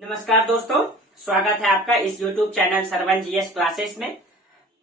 नमस्कार दोस्तों, स्वागत है आपका इस YouTube channel Sarvan GS classes में।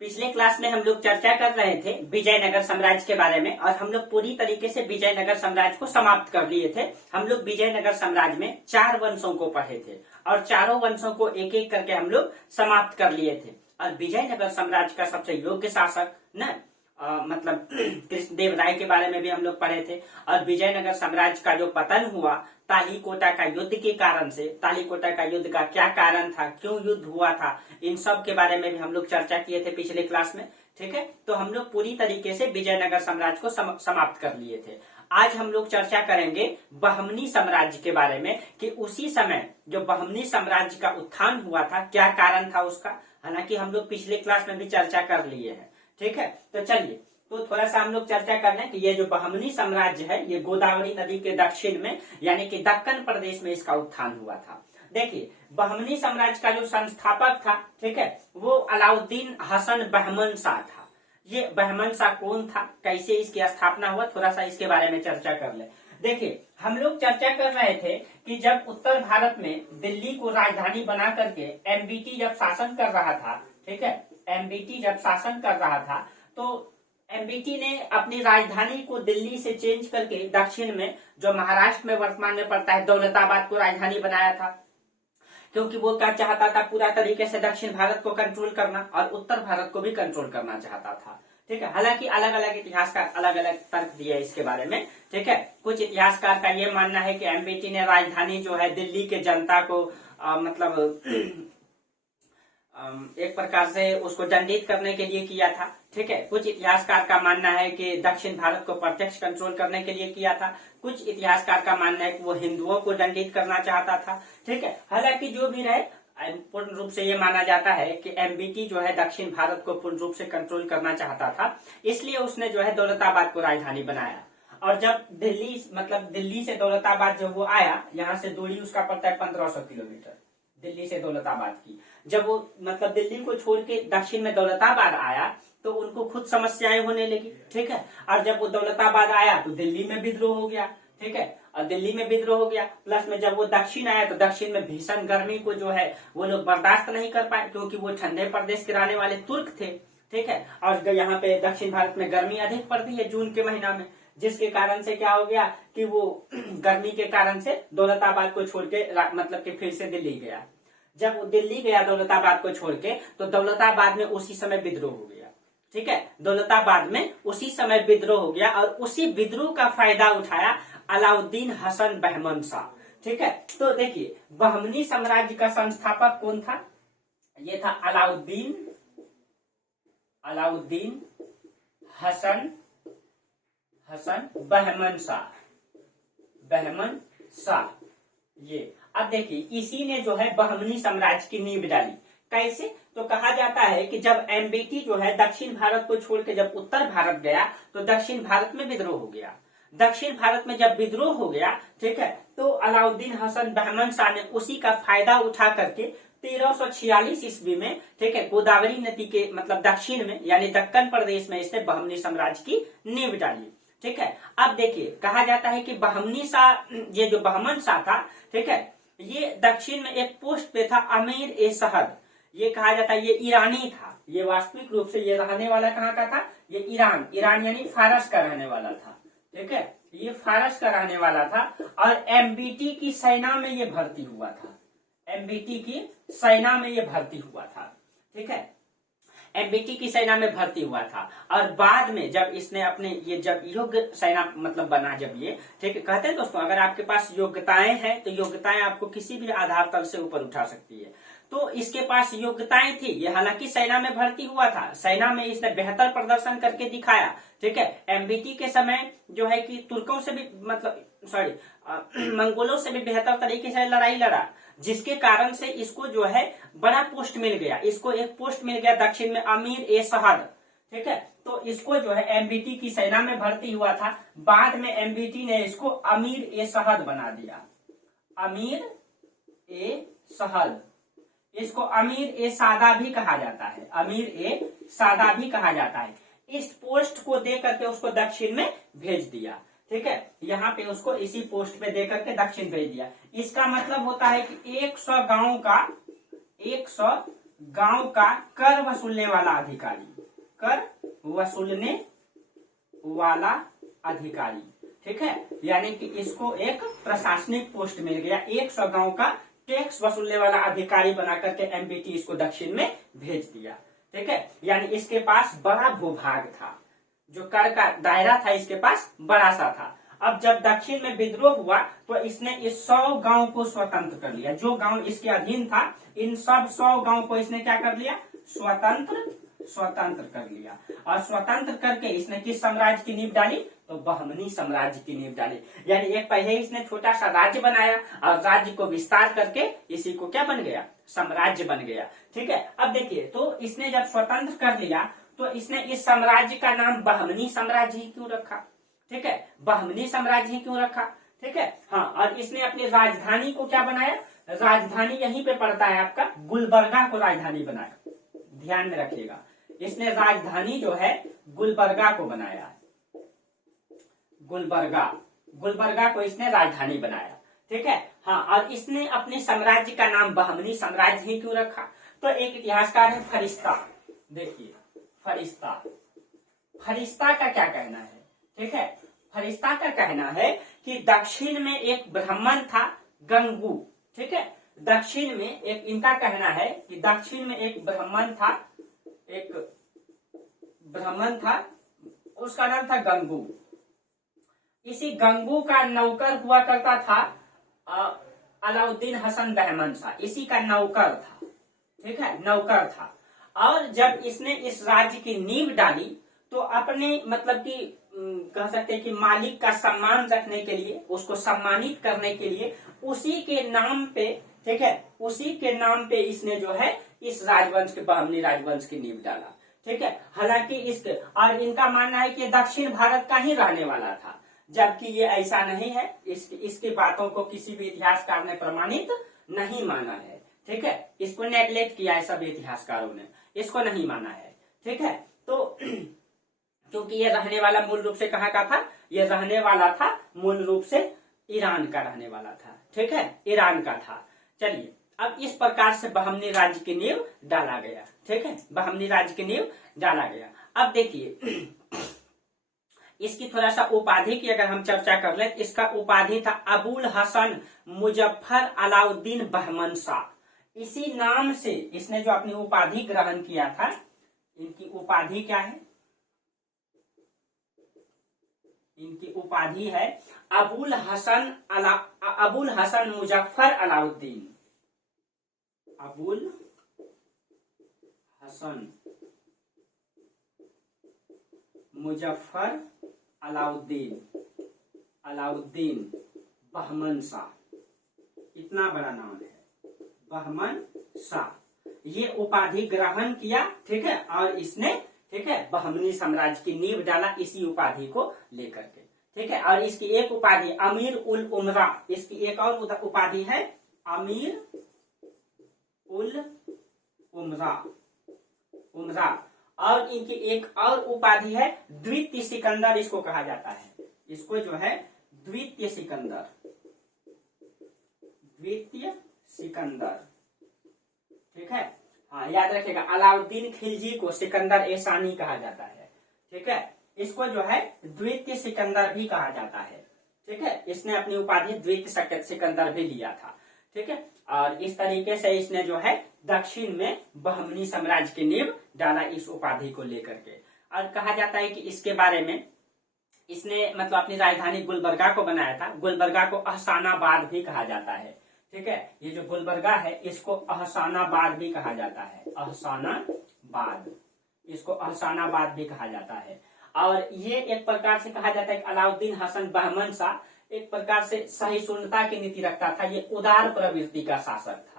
पिछले क्लास में हम लोग चर्चा कर रहे थे विजयनगर साम्राज्य के बारे में और हम लोग पूरी तरीके से विजयनगर साम्राज्य को समाप्त कर लिए थे। हम लोग विजयनगर साम्राज्य में 4 वंशों को पढ़े थे और चारों वंशों को एक एक करके हम लोग समाप्त कर लिए थे। और विजयनगर साम्राज्य का सबसे योग्य शासक न मतलब कृष्णदेव राय के बारे में भी हम लोग पढ़े थे। और विजयनगर साम्राज्य का जो पतन हुआ तालीकोटा का युद्ध के कारण से, तालीकोटा का युद्ध का क्या कारण था, क्यों युद्ध हुआ था, इन सब के बारे में भी हम लोग चर्चा किए थे पिछले क्लास में। ठीक है, तो हम लोग पूरी तरीके से विजयनगर साम्राज्य को समाप्त कर लिए थे। आज हम लोग चर्चा करेंगे बहमनी साम्राज्य के बारे में कि उसी समय जो बहमनी साम्राज्य का उत्थान हुआ था क्या कारण था उसका। हालांकि हम लोग पिछले क्लास में भी चर्चा कर लिए हैं। ठीक है, तो चलिए तो थोड़ा सा हम लोग चर्चा कर लें कि ये जो बहमनी साम्राज्य है ये गोदावरी नदी के दक्षिण में यानी कि दक्कन प्रदेश में इसका उत्थान हुआ था। देखिए, बहमनी साम्राज्य का जो संस्थापक था, ठीक है, वो अलाउद्दीन हसन बहमन शाह था। ये बहमन शाह कौन था, कैसे इसकी स्थापना हुआ, थोड़ा सा इसके बारे में चर्चा कर ले। देखिए, हम लोग चर्चा कर रहे थे कि जब उत्तर भारत में दिल्ली को राजधानी बना करके एमबीटी जब शासन कर रहा था, ठीक है, एमबीटी जब शासन कर रहा था तो एमबीटी ने अपनी राजधानी को दिल्ली से चेंज करके दक्षिण में जो महाराष्ट्र में वर्तमान में पड़ता है दौलताबाद को राजधानी बनाया था। क्योंकि वो क्या चाहता था, पूरा तरीके से दक्षिण भारत को कंट्रोल करना और उत्तर भारत को भी कंट्रोल करना चाहता था। ठीक है, हालांकि अलग अलग इतिहासकार अलग अलग तर्क दिए इसके बारे में। ठीक है, कुछ इतिहासकार का ये मानना है कि एमबीटी ने राजधानी जो है दिल्ली के जनता को मतलब एक प्रकार से उसको दंडित करने के लिए किया था। ठीक है, कुछ इतिहासकार का मानना है कि दक्षिण भारत को प्रत्यक्ष कंट्रोल करने के लिए किया था। कुछ इतिहासकार का मानना है कि वो हिंदुओं को दंडित करना चाहता था। ठीक है, हालांकि जो भी रहे, पूर्ण रूप से ये माना जाता है कि एमबीटी जो है दक्षिण भारत को पूर्ण रूप से कंट्रोल करना चाहता था, इसलिए उसने जो है दौलताबाद को राजधानी बनाया। और जब दिल्ली से दौलताबाद जब वो आया, यहाँ से दूरी उसका पड़ता है 1500 किलोमीटर दिल्ली से दौलताबाद की। जब वो दिल्ली को छोड़ के दक्षिण में दौलताबाद आया तो उनको खुद समस्याएं होने लगी। ठीक है, और जब वो दौलताबाद आया तो दिल्ली में विद्रोह हो गया। ठीक है, और दिल्ली में विद्रोह हो गया, प्लस में जब वो दक्षिण आया तो दक्षिण में भीषण गर्मी को जो है वो लोग बर्दाश्त नहीं कर पाए, क्योंकि वो ठंडे प्रदेश के रहने वाले तुर्क थे। ठीक है, और यहाँ पे दक्षिण भारत में गर्मी अधिक पड़ती है जून के महीना में, जिसके कारण से क्या हो गया कि वो गर्मी के कारण से दौलताबाद को छोड़ के कि फिर से दिल्ली गया। जब वो दिल्ली गया दौलताबाद को छोड़ के तो दौलताबाद में उसी समय विद्रोह हो गया। ठीक है, दौलताबाद में उसी समय विद्रोह हो गया और उसी विद्रोह का फायदा उठाया अलाउद्दीन हसन बहमन शाह। ठीक है, तो देखिए बहमनी साम्राज्य का संस्थापक कौन था, ये था अलाउद्दीन हसन बहमन शाह। ये अब देखिए इसी ने जो है बहमनी साम्राज्य की नींव डाली। कैसे, तो कहा जाता है कि जब एमबीटी जो है दक्षिण भारत को छोड़ के जब उत्तर भारत गया तो दक्षिण भारत में विद्रोह हो गया। दक्षिण भारत में जब विद्रोह हो गया, ठीक है, तो अलाउद्दीन हसन बहमन शाह ने उसी का फायदा उठा करके 1346 ईस्वी में, ठीक है, गोदावरी नदी के दक्षिण में यानी दक्कन प्रदेश में इसने बहमनी साम्राज्य की नींव डाली। ठीक है, अब देखिए कहा जाता है कि बहमनी शाह, ये जो बहमन शाह था, ठीक है, ये दक्षिण में एक पोस्ट पे था अमीर ए सहद। ये कहा जाता है ये ईरानी था। ये वास्तविक रूप से ये रहने वाला कहाँ का था, ये ईरान यानी फारस का रहने वाला था। ठीक है, ये फारस का रहने वाला था और एमबीटी की सेना में ये भर्ती हुआ था। एमबीटी की सेना में ये भर्ती हुआ था। ठीक है, एमबीटी की सेना में भर्ती हुआ था और बाद में जब इसने अपने ये जब योग्य सेना बना, जब ये, ठीक है, कहते हैं दोस्तों अगर आपके पास योग्यताएं हैं तो योग्यताएं आपको किसी भी आधार तल से ऊपर उठा सकती है। तो इसके पास योग्यताएं थी, ये हालांकि सेना में भर्ती हुआ था, सेना में इसने बेहतर प्रदर्शन करके दिखाया। ठीक है, एमबीटी के समय जो है कि तुर्कों से भी मंगोलों से भी बेहतर तरीके से लड़ाई लड़ा, जिसके कारण से इसको जो है बड़ा पोस्ट मिल गया। इसको एक पोस्ट मिल गया दक्षिण में अमीर ए सहद। ठीक है, तो इसको जो है एमबीटी की सेना में भर्ती हुआ था, बाद में एमबीटी ने इसको अमीर ए सहद बना दिया। अमीर ए सहद, इसको अमीर ए सादा भी कहा जाता है, अमीर ए सादा भी कहा जाता है। इस पोस्ट को दे करके उसको दक्षिण में भेज दिया। ठीक है, यहाँ पे उसको इसी पोस्ट पे दे करके दक्षिण भेज दिया। इसका मतलब होता है कि 100 गांव का कर वसूलने वाला अधिकारी, कर वसूलने वाला अधिकारी, ठीक है, यानी कि इसको एक प्रशासनिक पोस्ट मिल गया, 100 गांव का टैक्स वसूलने वाला अधिकारी बना करके एमबीटी इसको दक्षिण में भेज दिया। ठीक है, यानी इसके पास बड़ा भूभाग था, जो कर का दायरा था इसके पास बड़ा सा था। अब जब दक्षिण में विद्रोह हुआ तो इसने इस 100 गांव को स्वतंत्र कर लिया। जो गांव इसके अधीन था, इन सब 100 गांव को इसने क्या कर लिया, स्वतंत्र कर लिया। और स्वतंत्र करके इसने किस साम्राज्य की नींव डाली, तो बहमनी साम्राज्य की नींव डाली। यानी एक पहले इसने छोटा सा राज्य बनाया और राज्य को विस्तार करके इसी को क्या बन गया, साम्राज्य बन गया। ठीक है, अब देखिए, तो इसने जब स्वतंत्र कर लिया तो इसने इस साम्राज्य का नाम बहमनी साम्राज्य ही क्यों रखा। ठीक है, बहमनी साम्राज्य ही क्यों रखा। ठीक है, हाँ, और इसने अपनी राजधानी को क्या बनाया, राजधानी यहीं पे पड़ता है आपका, गुलबर्गा को राजधानी बनाया। ध्यान में रखिएगा, इसने राजधानी जो है गुलबर्गा को बनाया, गुलबर्गा को इसने राजधानी बनाया। ठीक है, हाँ, और इसने अपने साम्राज्य का नाम बहमनी साम्राज्य ही क्यों रखा। तो एक इतिहासकार है फरिश्ता, देखिए फरिश्ता का क्या कहना है। ठीक है, फरिश्ता का कहना है कि दक्षिण में एक ब्राह्मण था गंगू। ठीक है, दक्षिण में एक, इनका कहना है कि दक्षिण में एक ब्राह्मण था, उसका नाम था गंगू। इसी गंगू का नौकर हुआ करता था अलाउद्दीन हसन बहमन शाह, इसी का नौकर था। ठीक है, नौकर था। और जब इसने इस राज्य की नींव डाली तो अपने मतलब कि कह सकते हैं कि मालिक का सम्मान रखने के लिए, उसको सम्मानित करने के लिए उसी के नाम पे, ठीक है, उसी के नाम पे इसने जो है इस राजवंश के, बहमनी राजवंश की नींव डाला। ठीक है, हालांकि इसके, और इनका मानना है कि दक्षिण भारत का ही रहने वाला था, जबकि ये ऐसा नहीं है। इसकी बातों को किसी भी इतिहासकार ने प्रमाणित नहीं माना है। ठीक है, इसको नेग्लेक्ट किया है सभी इतिहासकारों ने, इसको नहीं माना है। ठीक है, तो क्योंकि ये रहने वाला मूल रूप से कहाँ का था, ये रहने वाला था मूल रूप से ईरान का रहने वाला था। ठीक है, ईरान का था। चलिए, अब इस प्रकार से बहमनी राज्य की नींव डाला गया। ठीक है, बहमनी राज्य की नींव डाला गया। अब देखिए, इसकी थोड़ा सा उपाधि की अगर हम चर्चा कर लें, इसका उपाधि था अबुल हसन मुजफ्फर अलाउद्दीन बहमन शाह। इसी नाम से इसने जो अपनी उपाधि ग्रहण किया था, इनकी उपाधि क्या है, इनकी उपाधि है अबुल हसन मुजफ्फर अलाउद्दीन, अबुल हसन मुजफ्फर अलाउद्दीन बहमन शाह, इतना बड़ा नाम है, बहमन शाह। ये उपाधि ग्रहण किया। ठीक है, और इसने, ठीक है, बहमनी साम्राज्य की नींव डाला इसी उपाधि को लेकर के। ठीक है, और इसकी एक उपाधि अमीर उल उमरा, इसकी एक और उपाधि है अमीर उल उमरा, और इनकी एक और उपाधि है द्वितीय सिकंदर, इसको कहा जाता है। इसको जो है द्वितीय सिकंदर। ठीक है, हाँ, याद रखिएगा, अलाउद्दीन खिलजी को सिकंदर एसानी कहा जाता है। ठीक है, इसको जो है द्वितीय सिकंदर भी कहा जाता है। ठीक है, इसने अपनी उपाधि द्वितीय सिकंदर भी लिया था। ठीक है, और इस तरीके से इसने जो है दक्षिण में बहमनी साम्राज्य की नींव डाला इस उपाधि को लेकर के। और कहा जाता है कि इसके बारे में इसने मतलब अपनी राजधानी गुलबर्गा को बनाया था। गुलबर्गा को अहसानाबाद भी कहा जाता है। ठीक है, ये जो गुलबर्गा है इसको अहसानाबाद भी कहा जाता है, अहसानाबाद, इसको अहसानाबाद भी कहा जाता है। और ये एक प्रकार से कहा जाता है कि अलाउद्दीन हसन बहमन शाह एक प्रकार से सहिष्णुता की नीति रखता था। ये उदार प्रवृत्ति का शासक था।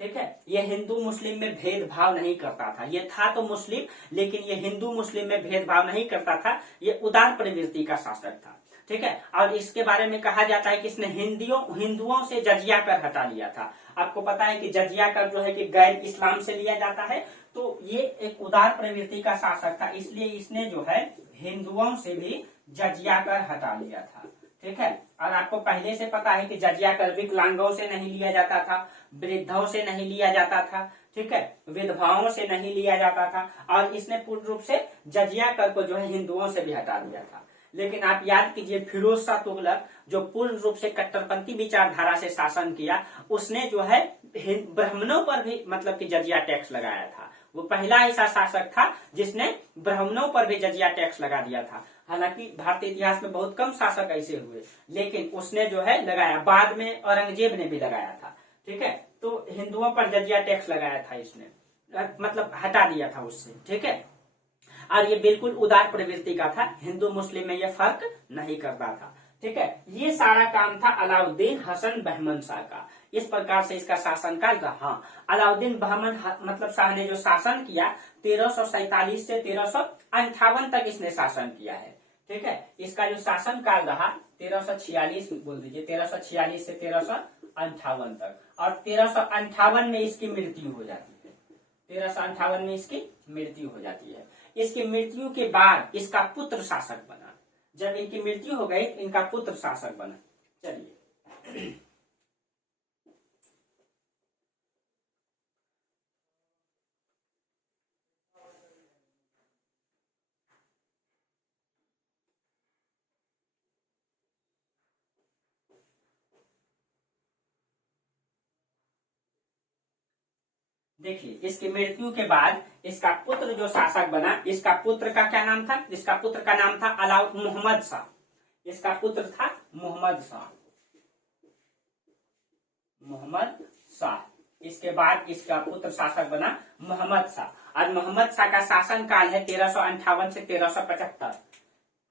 ठीक है, ये हिंदू मुस्लिम में भेदभाव नहीं करता था। ये था तो मुस्लिम, लेकिन ये हिंदू मुस्लिम में भेदभाव नहीं करता था। ये उदार प्रवृत्ति का शासक था। ठीक है, और इसके बारे में कहा जाता है कि इसने हिंदुओं से जजिया कर हटा लिया था। आपको पता है कि जजिया कर जो है कि गैर इस्लाम से लिया जाता है। तो ये एक उदार प्रवृत्ति का शासक था, इसलिए इसने जो है हिंदुओं से भी जजिया कर हटा लिया था। ठीक है। और आपको पहले से पता है कि जजिया कर विकलांगों से नहीं लिया जाता था, वृद्धों से नहीं लिया जाता था, ठीक है, विधवाओं से नहीं लिया जाता था, और इसने पूर्ण रूप से जजिया कर को जो है हिंदुओं से भी हटा दिया था। लेकिन आप याद कीजिए, फिरोज शाह तुगलक जो पूर्ण रूप से कट्टरपंथी विचारधारा से शासन किया, उसने जो है ब्राह्मणों पर भी मतलब कि जजिया टैक्स लगाया था। वो पहला ऐसा शासक था जिसने ब्राह्मणों पर भी जजिया टैक्स लगा दिया था। हालांकि भारतीय इतिहास में बहुत कम शासक ऐसे हुए, लेकिन उसने जो है लगाया। बाद में औरंगजेब ने भी लगाया था, ठीक है। तो हिंदुओं पर जजिया टैक्स लगाया था इसने, मतलब हटा दिया था उससे, ठीक है। और ये बिल्कुल उदार प्रवृत्ति का था, हिंदू मुस्लिम में ये फर्क नहीं करता था, ठीक है। ये सारा काम था अलाउद्दीन हसन बहमन शाह का। इस प्रकार से इसका शासनकाल रहा। हाँ, अलाउद्दीन बहमन मतलब शाह ने जो शासन किया 1347 से 1358 तक इसने शासन किया है, ठीक है। इसका जो शासन काल रहा 1346 बोल दीजिए, 1346 से 1358 तक, और 1358 में इसकी मृत्यु हो जाती है। 1358 में इसकी मृत्यु हो जाती है। इसकी मृत्यु के बाद इसका पुत्र शासक बना। जब इनकी मृत्यु हो गई, इनका पुत्र शासक बना। चलिए, देखिए, इसकी मृत्यु के बाद इसका पुत्र जो शासक बना, इसका पुत्र का क्या नाम था? इसका पुत्र का नाम था मोहम्मद शाह। इसका पुत्र था मोहम्मद शाह, मोहम्मद शाह। इसके बाद इसका पुत्र शासक बना मोहम्मद शाह। और मोहम्मद शाह का शासन काल है 1358 से 1375,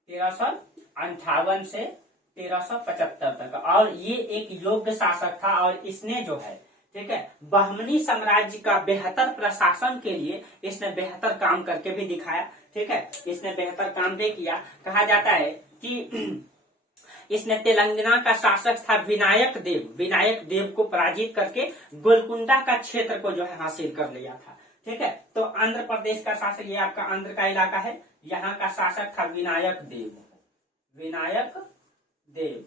1358 से 1375 तक। और ये एक योग्य शासक था, और इसने जो है, ठीक है, बहमनी साम्राज्य का बेहतर प्रशासन के लिए इसने बेहतर काम करके भी दिखाया, ठीक है। इसने बेहतर काम भी किया। कहा जाता है कि इसने तेलंगाना का शासक था विनायक देव, विनायक देव को पराजित करके गोलकुंडा का क्षेत्र को जो है हासिल कर लिया था, ठीक है। तो आंध्र प्रदेश का शासक, ये आपका आंध्र का इलाका है, यहाँ का शासक था विनायक देव, विनायक देव।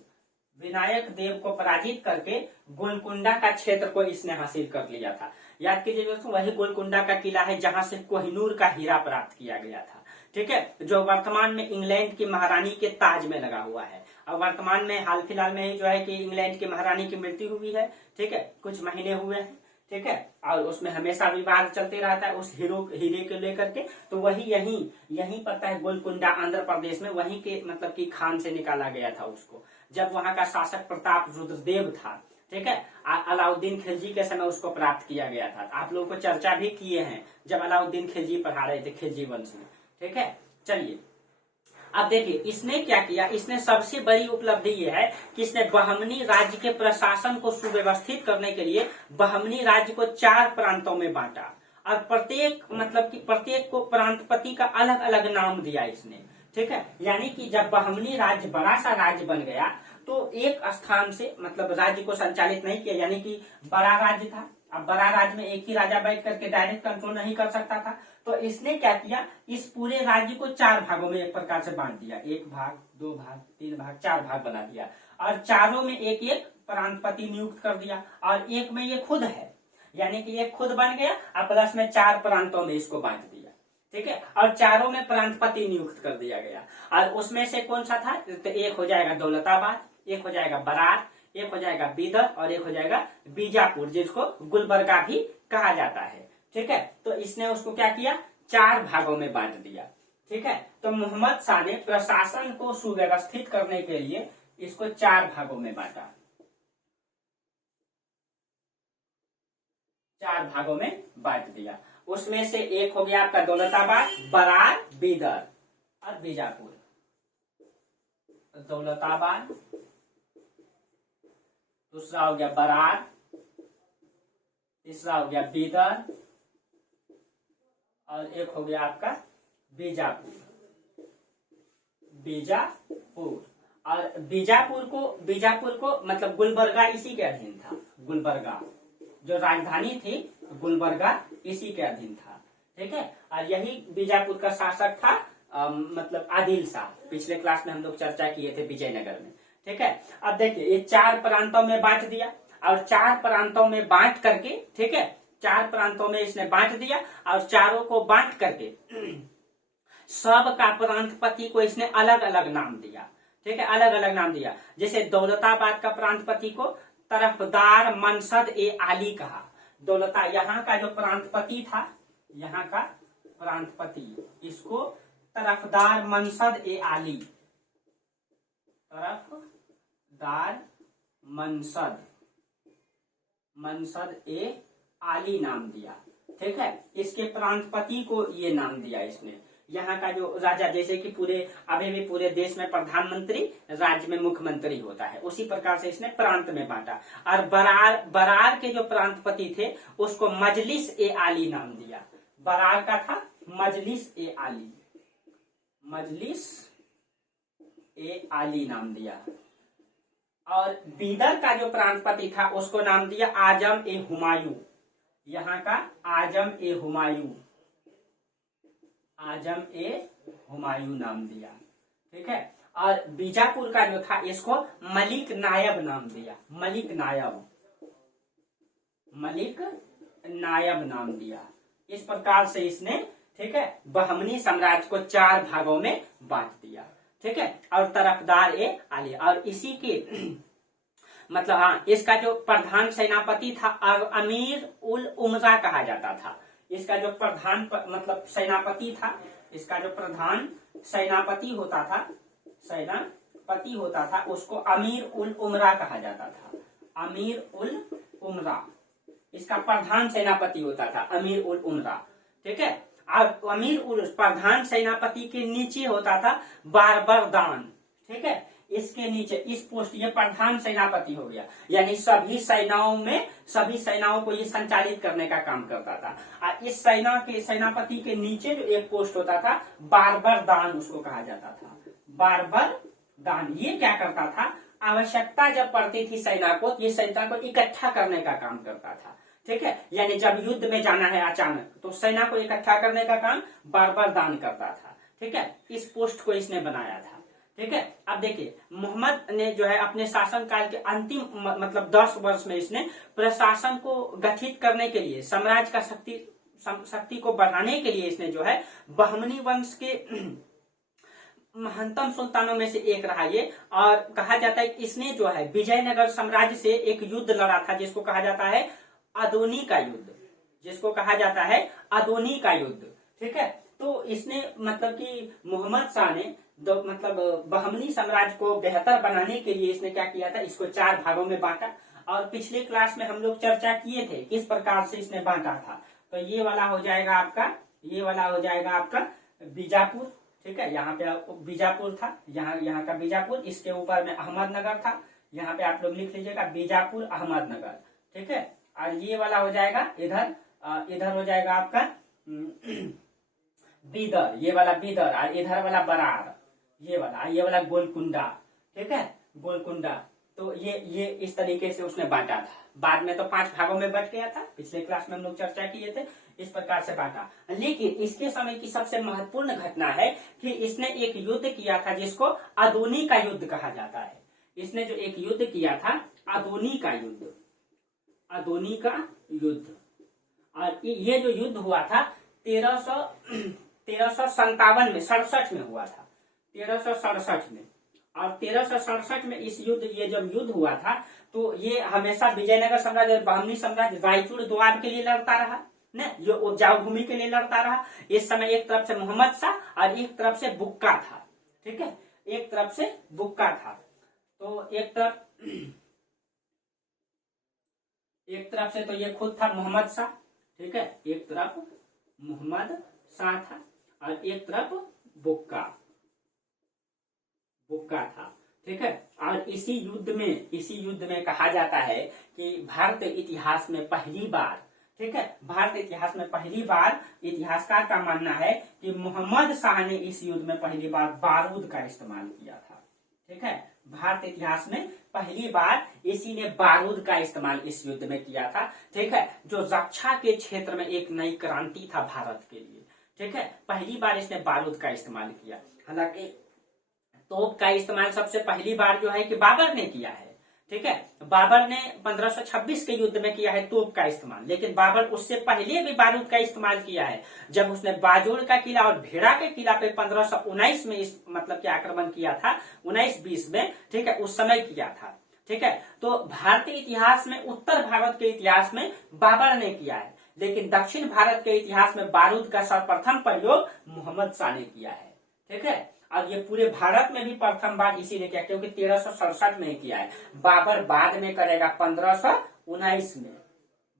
विनायक देव को पराजित करके गोलकुंडा का क्षेत्र को इसने हासिल कर लिया था। याद कीजिए दोस्तों, वही गोलकुंडा का किला है जहां से कोहिनूर का हीरा प्राप्त किया गया था, ठीक है, जो वर्तमान में इंग्लैंड की महारानी के ताज में लगा हुआ है। और वर्तमान में हाल फिलहाल में ही जो है कि इंग्लैंड की महारानी की मृत्यु हुई है, ठीक है, कुछ महीने हुए हैं, ठीक है। और उसमें हमेशा विवाद चलते रहता है उस हीरे को लेकर के। तो वही यहीं पड़ता है गोलकुंडा, आंध्र प्रदेश में। वहीं के मतलब कि खान से निकाला गया था उसको, जब वहां का शासक प्रताप रुद्रदेव था, ठीक है। अलाउद्दीन खिलजी के समय उसको प्राप्त किया गया था। आप लोगों को चर्चा भी किए हैं जब अलाउद्दीन खिलजी पढ़ा रहे थे, खिलजी वंश में, ठीक है। चलिए, अब देखिए इसने क्या किया। इसने सबसे बड़ी उपलब्धि ये है कि इसने बहमनी राज्य के प्रशासन को सुव्यवस्थित करने के लिए बहमनी राज्य को 4 प्रांतों में बांटा, और प्रत्येक को प्रांतपति का अलग अलग नाम दिया इसने, ठीक है। यानी कि जब बहमनी राज्य बड़ा सा राज्य बन गया, तो एक स्थान से मतलब राज्य को संचालित नहीं किया। यानी कि बड़ा राज्य था, अब बड़ा राज्य में एक ही राजा बैठ करके डायरेक्ट कंट्रोल नहीं कर सकता था। तो इसने क्या किया, इस पूरे राज्य को 4 भागों में एक प्रकार से बांट दिया। 1 भाग, 2 भाग, 3 भाग, 4 भाग बना दिया, और चारों में एक एक प्रांतपति नियुक्त कर दिया। और एक में ये खुद है, यानी कि ये खुद बन गया, और प्लस में 4 प्रांतों में इसको बांट दिया, ठीक है। और चारों में प्रांतपति नियुक्त कर दिया गया। और उसमें से कौन सा था? तो एक हो जाएगा दौलताबाद, एक हो जाएगा बरार, एक हो जाएगा बीदर, और एक हो जाएगा बीजापुर, जिसको गुलबर्गा भी कहा जाता है, ठीक है। तो इसने उसको क्या किया, 4 भागों में बांट दिया, ठीक है। तो मोहम्मद शाह ने प्रशासन को सुव्यवस्थित करने के लिए इसको 4 भागों में बांटा, 4 भागों में बांट दिया। उसमें से एक हो गया आपका दौलताबाद, बरार, बीदर और बीजापुर। दौलताबाद, दूसरा हो गया बरार, तीसरा हो गया बीदर, और एक हो गया आपका बीजापुर, बीजापुर। और बीजापुर को मतलब गुलबर्गा इसी के अधीन था। गुलबर्गा जो राजधानी थी, गुलबर्गा इसी के अधीन था, ठीक है। और यही बीजापुर का शासक था मतलब आदिल शाह। पिछले क्लास में हम लोग चर्चा किए थे विजयनगर में, ठीक है। अब देखिए ये 4 प्रांतों में बांट दिया और 4 प्रांतों में बांट करके, ठीक है, 4 प्रांतों में इसने बांट दिया और चारों को बांट करके सब का प्रांतपति को इसने अलग अलग नाम दिया, ठीक है, अलग अलग नाम दिया। जैसे दौलताबाद का प्रांतपति को तरफदार मनसद ए आली कहा। दौलता यहाँ का जो प्रांतपति था, यहाँ का प्रांतपति, इसको तरफदार मनसद ए आली, तरफदार मनसद ए आली नाम दिया, ठीक है। इसके प्रांतपति को ये नाम दिया इसने। यहाँ का जो राजा, जैसे कि पूरे अभी भी पूरे देश में प्रधानमंत्री, राज्य में मुख्यमंत्री होता है, उसी प्रकार से इसने प्रांत में बांटा। और बरार के जो प्रांतपति थे उसको मजलिस ए आली नाम दिया। बरार का था मजलिस ए आली, मजलिस ए आली नाम दिया। और बीदर का जो प्रांतपति था उसको नाम दिया आजम ए हुमायूं। यहाँ का आजम ए हुमायूं, आजम ए हुमायूं नाम दिया, ठीक है। और बीजापुर का जो था इसको मलिक नायब नाम दिया, मलिक नायब नाम दिया। इस प्रकार से इसने, ठीक है, बहमनी साम्राज्य को 4 भागों में बांट दिया, ठीक है। और तरफदार ए आली, और इसी के मतलब हाँ, इसका जो प्रधान सेनापति था अमीर उल उमरा कहा जाता था। इसका जो प्रधान मतलब सेनापति था, इसका जो प्रधान सेनापति होता था उसको अमीर उल उमरा कहा जाता था। अमीर उल उमरा इसका प्रधान सेनापति होता था, अमीर उल उमरा, ठीक है। और अमीर उल प्रधान सेनापति के नीचे होता था बारबरदान, ठीक है। इसके नीचे इस पोस्ट, ये प्रधान सेनापति हो गया, यानी सभी सेनाओं को ये संचालित करने का काम करता था। और इस सेनापति के नीचे जो एक पोस्ट होता था बारबरदान, उसको कहा जाता था बारबरदान। ये क्या करता था, आवश्यकता जब पड़ती थी सेना को, ये सेना को इकट्ठा करने का काम करता था, ठीक है। यानी जब युद्ध में जाना है अचानक, तो सेना को इकट्ठा करने का काम बारबरदान करता था, ठीक है। इस पोस्ट को इसने बनाया था, ठीक है। अब देखिए मोहम्मद ने जो है अपने शासनकाल के अंतिम मतलब 10 वर्ष में इसने प्रशासन को गठित करने के लिए, साम्राज्य का शक्ति को बढ़ाने के लिए इसने जो है बहमनी वंश के महंतम सुल्तानों में से एक रहा ये। और कहा जाता है कि इसने जो है विजयनगर साम्राज्य से एक युद्ध लड़ा था जिसको कहा जाता है अदोनी का युद्ध, जिसको कहा जाता है अदोनी का युद्ध, ठीक है। तो इसने मतलब कि मोहम्मद शाह ने मतलब बहमनी साम्राज्य को बेहतर बनाने के लिए इसने क्या किया था, इसको 4 भागों में बांटा। और पिछले क्लास में हम लोग चर्चा किए थे किस प्रकार से इसने बांटा था। तो ये वाला हो जाएगा आपका बीजापुर, ठीक है। यहाँ पे बीजापुर था, यहाँ का बीजापुर, इसके ऊपर में अहमदनगर था। यहाँ पे आप लोग लिख लीजिएगा बीजापुर अहमदनगर, ठीक है। और ये वाला हो जाएगा इधर हो जाएगा आपका बीदर, ये वाला बीदर, और इधर वाला बरार, ये वाला गोलकुंडा, ठीक है, गोलकुंडा। तो ये इस तरीके से उसने बांटा था। बाद में तो 5 भागों में बट गया था, पिछले क्लास में हम लोग चर्चा किए थे, इस प्रकार से बांटा। लेकिन इसके समय की सबसे महत्वपूर्ण घटना है कि इसने एक युद्ध किया था जिसको अदोनी का युद्ध कहा जाता है। इसने जो एक युद्ध किया था अदोनी का युद्ध, और ये जो युद्ध हुआ था 1357 में, 67 में हुआ था, 1367 में। और 1367 में ये जब युद्ध हुआ था तो ये हमेशा विजयनगर साम्राज्य, बहमनी साम्राज्य रायचूर द्वार के लिए लड़ता रहा न, जो उपजाऊ भूमि के लिए लड़ता रहा। इस समय एक तरफ से मोहम्मद शाह और एक तरफ से बुक्का था, ठीक है, एक तरफ से बुक्का था। तो एक तरफ से तो ये खुद था मोहम्मद शाह, ठीक है, एक तरफ मोहम्मद शाह था और एक तरफ बुक्का था, ठीक है। और इसी युद्ध में कहा जाता है कि भारत इतिहास में पहली बार, ठीक है, भारत इतिहास में पहली बार इतिहासकार का मानना है कि मोहम्मद शाह ने इस युद्ध में पहली बार बारूद का इस्तेमाल किया था, ठीक है। भारत इतिहास में पहली बार इसी ने बारूद का इस्तेमाल इस युद्ध में किया था, ठीक है, जो रक्षा के क्षेत्र में एक नई क्रांति था भारत के लिए, ठीक है। पहली बार इसने बारूद का इस्तेमाल किया। हालांकि तोप का इस्तेमाल सबसे पहली बार जो है कि बाबर ने किया है। ठीक है, बाबर ने 1526 के युद्ध में किया है तोप का इस्तेमाल, लेकिन बाबर उससे पहले भी बारूद का इस्तेमाल किया है। जब उसने बाजोड़ का किला और भेड़ा के किला पे 1519 में इस मतलब कि आक्रमण किया था, 1920 में, ठीक है, उस समय किया था। ठीक है, तो भारतीय इतिहास में, उत्तर भारत के इतिहास में बाबर ने किया है, लेकिन दक्षिण भारत के इतिहास में बारूद का सर्वप्रथम प्रयोग मोहम्मद शाह ने किया है। ठीक है, और ये पूरे भारत में भी प्रथम बार इसी ने किया, क्योंकि 1367 में किया है। बाबर बाद में करेगा 1519 में,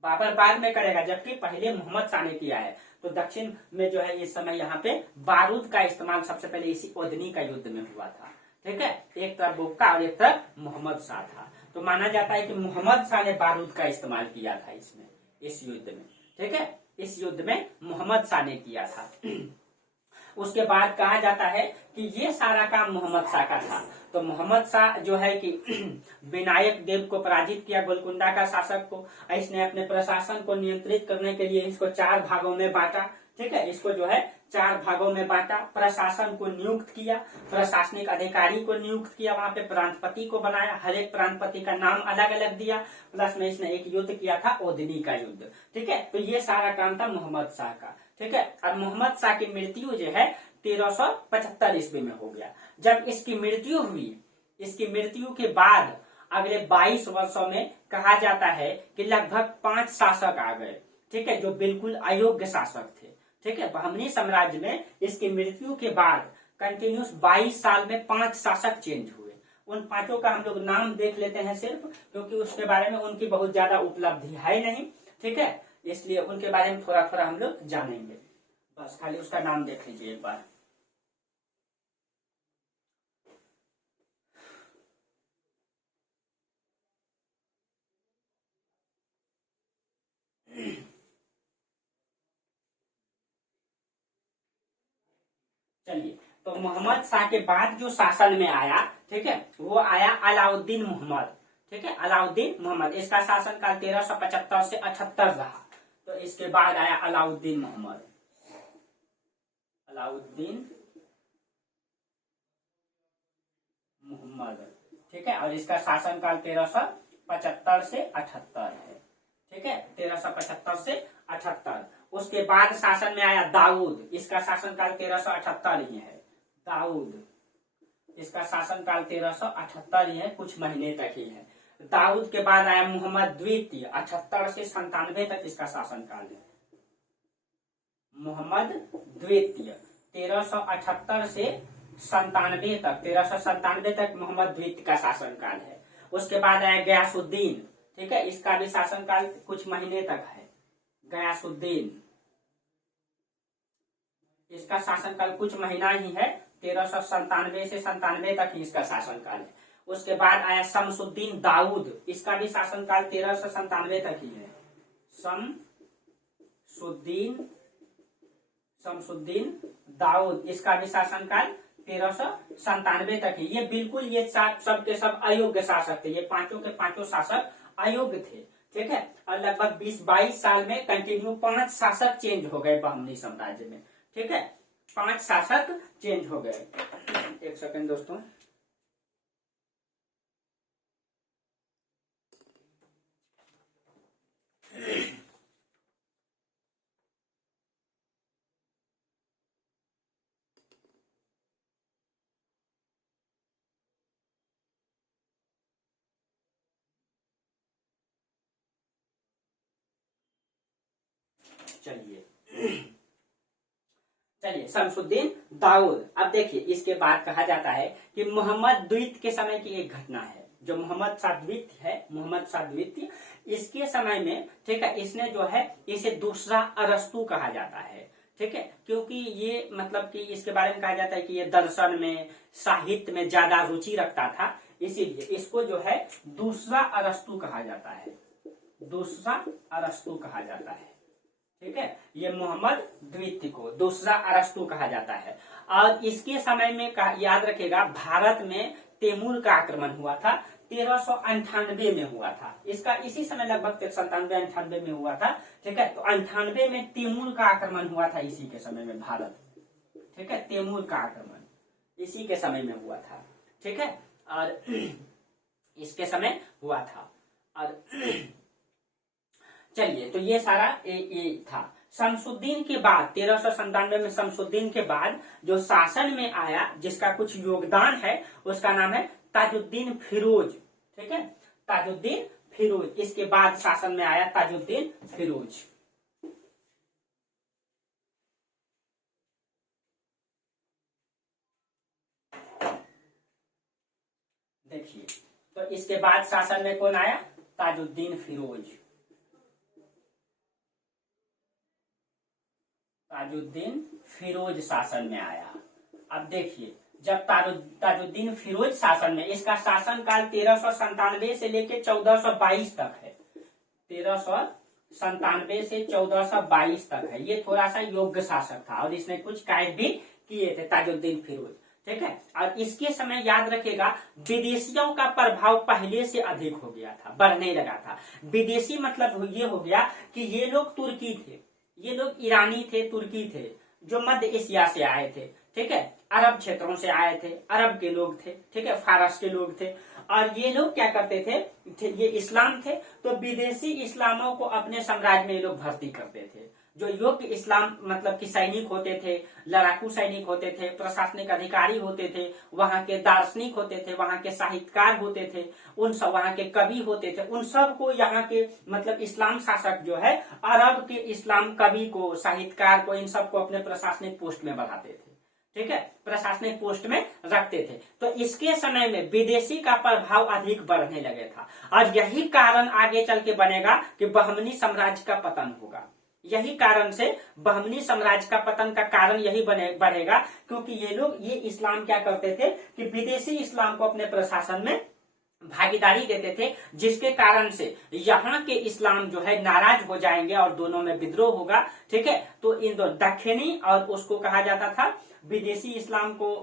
बाबर बाद में करेगा, जबकि पहले मोहम्मद शाह ने किया है। तो दक्षिण में जो है इस समय यहाँ पे बारूद का इस्तेमाल सबसे पहले इसी ओदनी का युद्ध में हुआ था। ठीक है, एक तरफ बुक्का और एक तरफ मोहम्मद शाह था। तो माना जाता है कि मोहम्मद शाह ने बारूद का इस्तेमाल किया था इसमें, इस युद्ध में। ठीक है, इस युद्ध में मोहम्मद शाह ने किया था। उसके बाद कहा जाता है कि ये सारा काम मोहम्मद शाह का था। तो मोहम्मद शाह जो है कि विनायक देव को पराजित किया, गोलकुंडा का शासक को। इसने अपने प्रशासन को नियंत्रित करने के लिए इसको 4 भागों में बांटा। ठीक है, इसको जो है 4 भागों में बांटा, प्रशासन को नियुक्त किया, प्रशासनिक अधिकारी को नियुक्त किया, वहां पे प्रांतपति को बनाया, हर एक प्रांतपति का नाम अलग अलग दिया। प्लस में इसने एक युद्ध किया था, ओदनी का युद्ध। ठीक है, तो ये सारा काम था मोहम्मद शाह का। ठीक है, और मोहम्मद शाह की मृत्यु जो है 1375 ईस्वी में हो गया। जब इसकी मृत्यु हुई, इसकी मृत्यु के बाद अगले 22 वर्षों में कहा जाता है कि लगभग 5 शासक आ गए। ठीक है, जो बिल्कुल अयोग्य शासक थे। ठीक है, बहमनी साम्राज्य में इसकी मृत्यु के बाद कंटिन्यूस 22 साल में 5 शासक चेंज हुए। उन 5 का हम लोग नाम देख लेते हैं सिर्फ, क्योंकि उसके बारे में उनकी बहुत ज्यादा उपलब्धि है नहीं। ठीक है, इसलिए उनके बारे में थोड़ा थोड़ा हम लोग जानेंगे, बस खाली उसका नाम देख लीजिए एक बार। चलिए, तो मोहम्मद शाह के बाद जो शासन में आया, ठीक है, वो आया अलाउद्दीन मोहम्मद। ठीक है, अलाउद्दीन मोहम्मद, इसका शासन काल 1375 से 78 रहा। तो इसके बाद आया अलाउद्दीन मोहम्मद, अलाउद्दीन मोहम्मद। ठीक है, और इसका शासन काल 1375 से 78 है। ठीक है, 1375 से 78। उसके बाद शासन में आया दाऊद, इसका शासनकाल 1378 ही है। दाऊद, इसका शासनकाल 1378 ही है, कुछ महीने तक ही है। दाऊद के बाद आया मोहम्मद द्वितीय, 78 से 97 तक इसका शासनकाल है। मोहम्मद द्वितीय 1378 से 97 तक, 1397 तक मोहम्मद द्वितीय का शासनकाल है। उसके बाद आया गयासुद्दीन। ठीक है, इसका भी शासनकाल कुछ महीने तक है। गयासुद्दीन, इसका शासनकाल कुछ महीना ही है, 1397 से 97 तक ही इसका शासनकाल है। उसके बाद आया शमसुद्दीन दाऊद, इसका भी शासनकाल 1397 तक ही है। शमसुद्दीन दाऊद, इसका भी शासनकाल 1397 तक है। ये बिल्कुल ये सब के सब अयोग्य शासक थे, ये 5 के 5 शासक अयोग्य थे। ठीक है, और लगभग 20-22 साल में कंटिन्यू 5 शासक चेंज हो गए बहमनी साम्राज्य में। ठीक है, 5 शासक चेंज हो गए। एक सेकंड दोस्तों, चलिए शमसुद्दीन दाऊद। अब देखिए, इसके बाद कहा जाता है कि मोहम्मद द्वितीय के समय की एक घटना है। जो मोहम्मद शाह द्वितीय है, मोहम्मद शाह द्वितीय, इसके समय में, ठीक है, इसने जो है इसे दूसरा अरस्तु कहा जाता है। ठीक है, क्योंकि ये मतलब कि इसके बारे में कहा जाता है कि ये दर्शन में, साहित्य में ज्यादा रुचि रखता था, इसीलिए इसको जो है दूसरा अरस्तु कहा जाता है। दूसरा अरस्तु कहा जाता है। ठीक है, ये मोहम्मद द्वितीय को दूसरा अरस्तु कहा जाता है। और इसके समय में याद रखेगा, भारत में तैमूर का आक्रमण हुआ था, 1398 में हुआ था। इसका इसी समय लगभग 97-98 में हुआ था। ठीक है, तो 98 में तैमूर का आक्रमण हुआ था, इसी के समय में भारत। ठीक है, तैमूर का आक्रमण, इसी के समय में हुआ था, ठीक है। और इसके समय हुआ था। और चलिए, तो ये सारा ये था। शमसुद्दीन के बाद 1397 में शमसुद्दीन के बाद जो शासन में आया, जिसका कुछ योगदान है, उसका नाम है ताजुद्दीन फिरोज, ठीक है, ताजुद्दीन फिरोज। इसके बाद शासन में आया ताजुद्दीन फिरोज। देखिए, तो इसके बाद शासन में कौन आया? ताजुद्दीन फिरोज। ताजुद्दीन फिरोज शासन में आया। अब देखिए, जब ताजुद्दीन फिरोज शासन में, इसका शासन काल 1397 से लेके 1422 तक है। 1397 से 1422 तक है। ये थोड़ा सा योग्य शासक था और इसने कुछ कार्य भी किए थे, ताजुद्दीन फिरोज, ठीक है। और इसके समय याद रखिएगा, विदेशियों का प्रभाव पहले से अधिक हो गया था, बढ़ने लगा था। विदेशी मतलब ये हो गया कि ये लोग तुर्की थे, ये लोग ईरानी थे, तुर्की थे, जो मध्य एशिया से आए थे, ठीक है, अरब क्षेत्रों से आए थे, अरब के लोग थे, ठीक है, फारस के लोग थे। और ये लोग क्या करते थे, ये इस्लाम थे, तो विदेशी इस्लामों को अपने साम्राज्य में ये लोग भर्ती करते थे। जो योग्य इस्लाम मतलब कि सैनिक होते थे, लड़ाकू सैनिक होते थे, प्रशासनिक अधिकारी होते थे, वहां के दार्शनिक होते थे, वहां के साहित्यकार होते थे, उन सब वहां के कवि होते थे, उन सब को यहाँ के मतलब इस्लाम शासक जो है, अरब के इस्लाम कवि को, साहित्यकार को, इन सबको अपने प्रशासनिक पोस्ट में बढ़ाते थे, ठीक है, प्रशासनिक पोस्ट में रखते थे। तो इसके समय में विदेशी का प्रभाव अधिक बढ़ने लगे था। और यही कारण आगे चल के बनेगा कि बहमनी साम्राज्य का पतन होगा। यही कारण से बहमनी साम्राज्य का पतन का कारण यही बढ़ेगा, क्योंकि ये लोग ये इस्लाम क्या करते थे कि विदेशी इस्लाम को अपने प्रशासन में भागीदारी देते थे, जिसके कारण से यहाँ के इस्लाम जो है नाराज हो जाएंगे और दोनों में विद्रोह होगा, ठीक है। तो इन दो दक्षिणी और उसको कहा जाता था विदेशी इस्लाम को,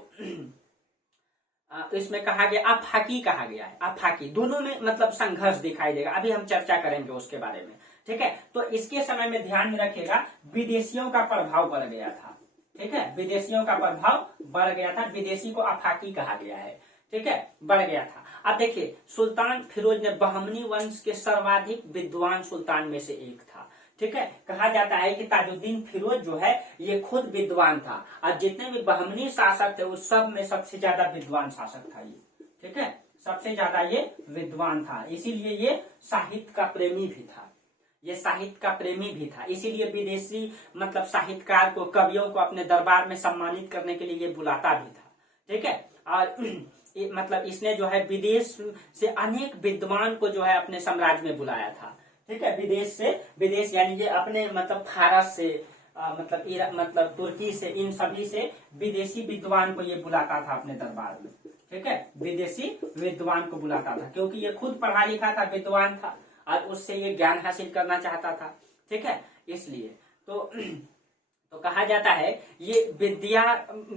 इसमें कहा गया अफाकी कहा गया है, अफाकी, दोनों में मतलब संघर्ष दिखाई देगा। अभी हम चर्चा करेंगे उसके बारे में, ठीक है। तो इसके समय में ध्यान में रखिएगा, विदेशियों का प्रभाव बढ़ गया था, ठीक है, विदेशियों का प्रभाव बढ़ गया था, विदेशी को अफाकी कहा गया है, ठीक है, बढ़ गया था। अब देखिए, सुल्तान फिरोज ने बहमनी वंश के सर्वाधिक विद्वान सुल्तान में से एक था, ठीक है। कहा जाता है कि ताजुद्दीन फिरोज जो है ये खुद विद्वान था, और जितने भी बहमनी शासक थे उस सब में सबसे ज्यादा विद्वान शासक था ये, ठीक है, सबसे ज्यादा ये विद्वान था। इसीलिए ये साहित्य का प्रेमी भी था, ये साहित्य का प्रेमी भी था। इसीलिए विदेशी मतलब साहित्यकार को, कवियों को अपने दरबार में सम्मानित करने के लिए ये बुलाता भी था, ठीक है। और मतलब इसने जो है विदेश से अनेक विद्वान को जो है अपने साम्राज्य में बुलाया था, ठीक है। विदेश यानी ये अपने मतलब फारस से मतलब तुर्की से, इन सभी से विदेशी विद्वान को ये बुलाता था अपने दरबार में, ठीक है, विदेशी विद्वान को बुलाता था, क्योंकि ये खुद पढ़ा लिखा था, विद्वान था, और उससे ये ज्ञान हासिल करना चाहता था, ठीक है। इसलिए तो कहा जाता है ये विद्या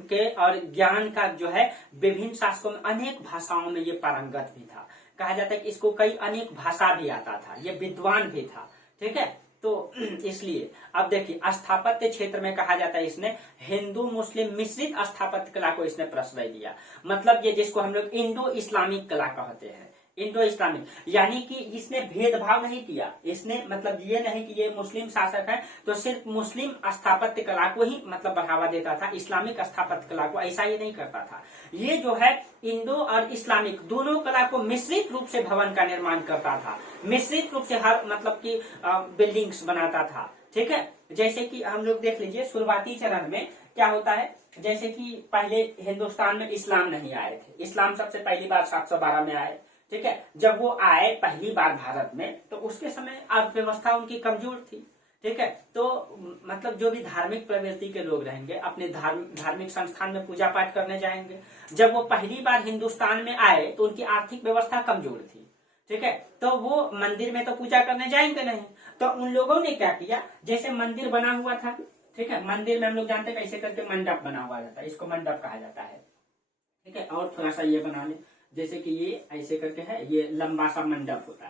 के और ज्ञान का जो है विभिन्न शासकों में अनेक भाषाओं में ये पारंगत भी था। कहा जाता है कि इसको कई अनेक भाषा भी आता था, ये विद्वान भी था, ठीक है। तो इसलिए अब देखिए, स्थापत्य क्षेत्र में कहा जाता है इसने हिंदू मुस्लिम मिश्रित स्थापत्य कला को इसने प्रश्रय दिया। मतलब ये जिसको हम लोग इंडो इस्लामिक कला कहते हैं, इंडो इस्लामिक, यानी कि इसने भेदभाव नहीं किया। इसने मतलब ये नहीं कि ये मुस्लिम शासक है तो सिर्फ मुस्लिम स्थापत्य कला को ही मतलब बढ़ावा देता था, इस्लामिक स्थापत्य कला को, ऐसा ये नहीं करता था। ये जो है इंडो और इस्लामिक दोनों कला को मिश्रित रूप से भवन का निर्माण करता था, मिश्रित रूप से हर मतलब की बिल्डिंग्स बनाता था, ठीक है। जैसे कि हम लोग देख लीजिए, शुरुआती चरण में क्या होता है, जैसे कि पहले हिंदुस्तान में इस्लाम नहीं आए थे, इस्लाम सबसे पहली बार 712 में आए, ठीक है। जब वो आए पहली बार भारत में, तो उसके समय अर्थव्यवस्था उनकी कमजोर थी, ठीक है। तो मतलब जो भी धार्मिक प्रवृत्ति के लोग रहेंगे अपने धार्मिक संस्थान में पूजा पाठ करने जाएंगे। जब वो पहली बार हिंदुस्तान में आए तो उनकी आर्थिक व्यवस्था कमजोर थी, ठीक है। तो वो मंदिर में तो पूजा करने जाएंगे नहीं, तो उन लोगों ने क्या किया, जैसे मंदिर बना हुआ था, ठीक है, मंदिर में हम लोग जानते हैं कैसे करके मंडप बना हुआ जाता है, इसको मंडप कहा जाता है, ठीक है। और थोड़ा सा ये बना ले, जैसे कि ये ऐसे करके है, ये लंबा सा मंडप होता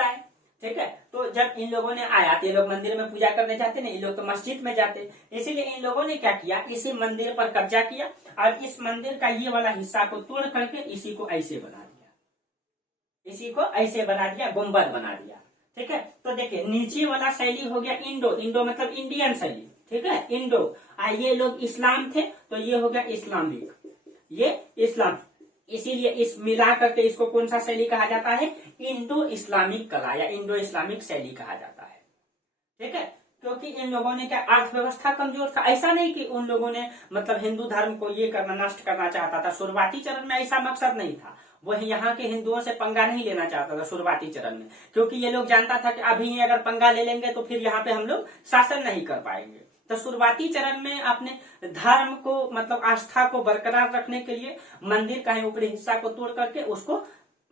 है, ठीक है। तो जब इन लोगों ने आया तो ये लोग मंदिर में पूजा करने जाते ना, इन लोग तो मस्जिद में जाते, इसीलिए इन लोगों ने क्या किया, इसी मंदिर पर कब्जा किया और इस मंदिर का ये वाला हिस्सा को तोड़ करके इसी को ऐसे बना दिया, इसी को ऐसे बना दिया, गुम्बद बना दिया। ठीक है। तो देखिए नीचे वाला शैली हो गया इंडो, इंडो मतलब इंडियन शैली, ठीक है, इंडो। ये लोग इस्लाम थे तो ये हो गया इस्लामिक, ये इस्लाम, इसीलिए इस मिला करके इसको कौन सा शैली कहा जाता है, इंडो इस्लामिक कला या इंडो इस्लामिक शैली कहा जाता है। ठीक है। क्योंकि इन लोगों ने क्या, अर्थव्यवस्था कमजोर था, ऐसा नहीं कि उन लोगों ने मतलब हिंदू धर्म को ये करना, नष्ट करना चाहता था, शुरुआती चरण में ऐसा मकसद नहीं था, वही यहाँ के हिंदुओं से पंगा नहीं लेना चाहता था शुरुआती चरण में, क्योंकि ये लोग जानता था कि अभी अगर पंगा ले लेंगे तो फिर यहाँ पे हम लोग शासन नहीं कर पाएंगे। तो शुरुआती चरण में अपने धर्म को मतलब आस्था को बरकरार रखने के लिए मंदिर का ऊपरी हिस्सा को तोड़ करके उसको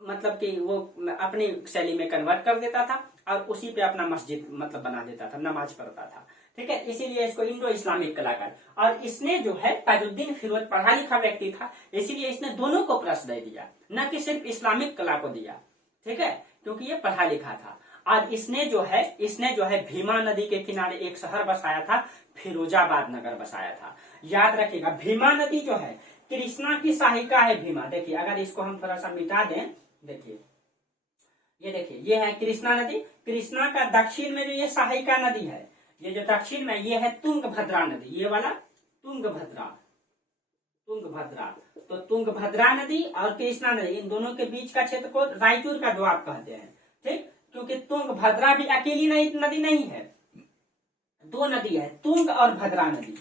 मतलब कि वो अपनी शैली में कन्वर्ट कर देता था और उसी पे अपना मस्जिद मतलब बना देता था, नमाज पढ़ता था। ठीक है। इसीलिए इसको इंडो इस्लामिक कलाकार, और इसने जो है ताजुद्दीन फिरोज पढ़ा लिखा व्यक्ति था, इसीलिए इसने दोनों को प्रश्रय दिया, न कि सिर्फ इस्लामिक कला को दिया। ठीक है। क्योंकि ये पढ़ा लिखा था। और इसने जो है भीमा नदी के किनारे एक शहर बसाया था, फिरोजाबाद नगर बसाया था। याद रखिएगा, भीमा नदी जो है कृष्णा की सहायिका है भीमा। देखिए अगर इसको हम थोड़ा सा मिटा दें, देखिए ये देखिए ये है कृष्णा नदी, कृष्णा का दक्षिण में जो ये सहायिका नदी है, ये जो दक्षिण में ये है तुंगभद्रा नदी, ये वाला तुंगभद्रा, तो तुंगभद्रा नदी और कृष्णा नदी, इन दोनों के बीच का क्षेत्र को रायचूर का द्वाब कहते हैं। ठीक। क्योंकि तुंगभद्रा भी अकेली नदी नहीं है, दो नदी है, तुंग और भद्रा नदी,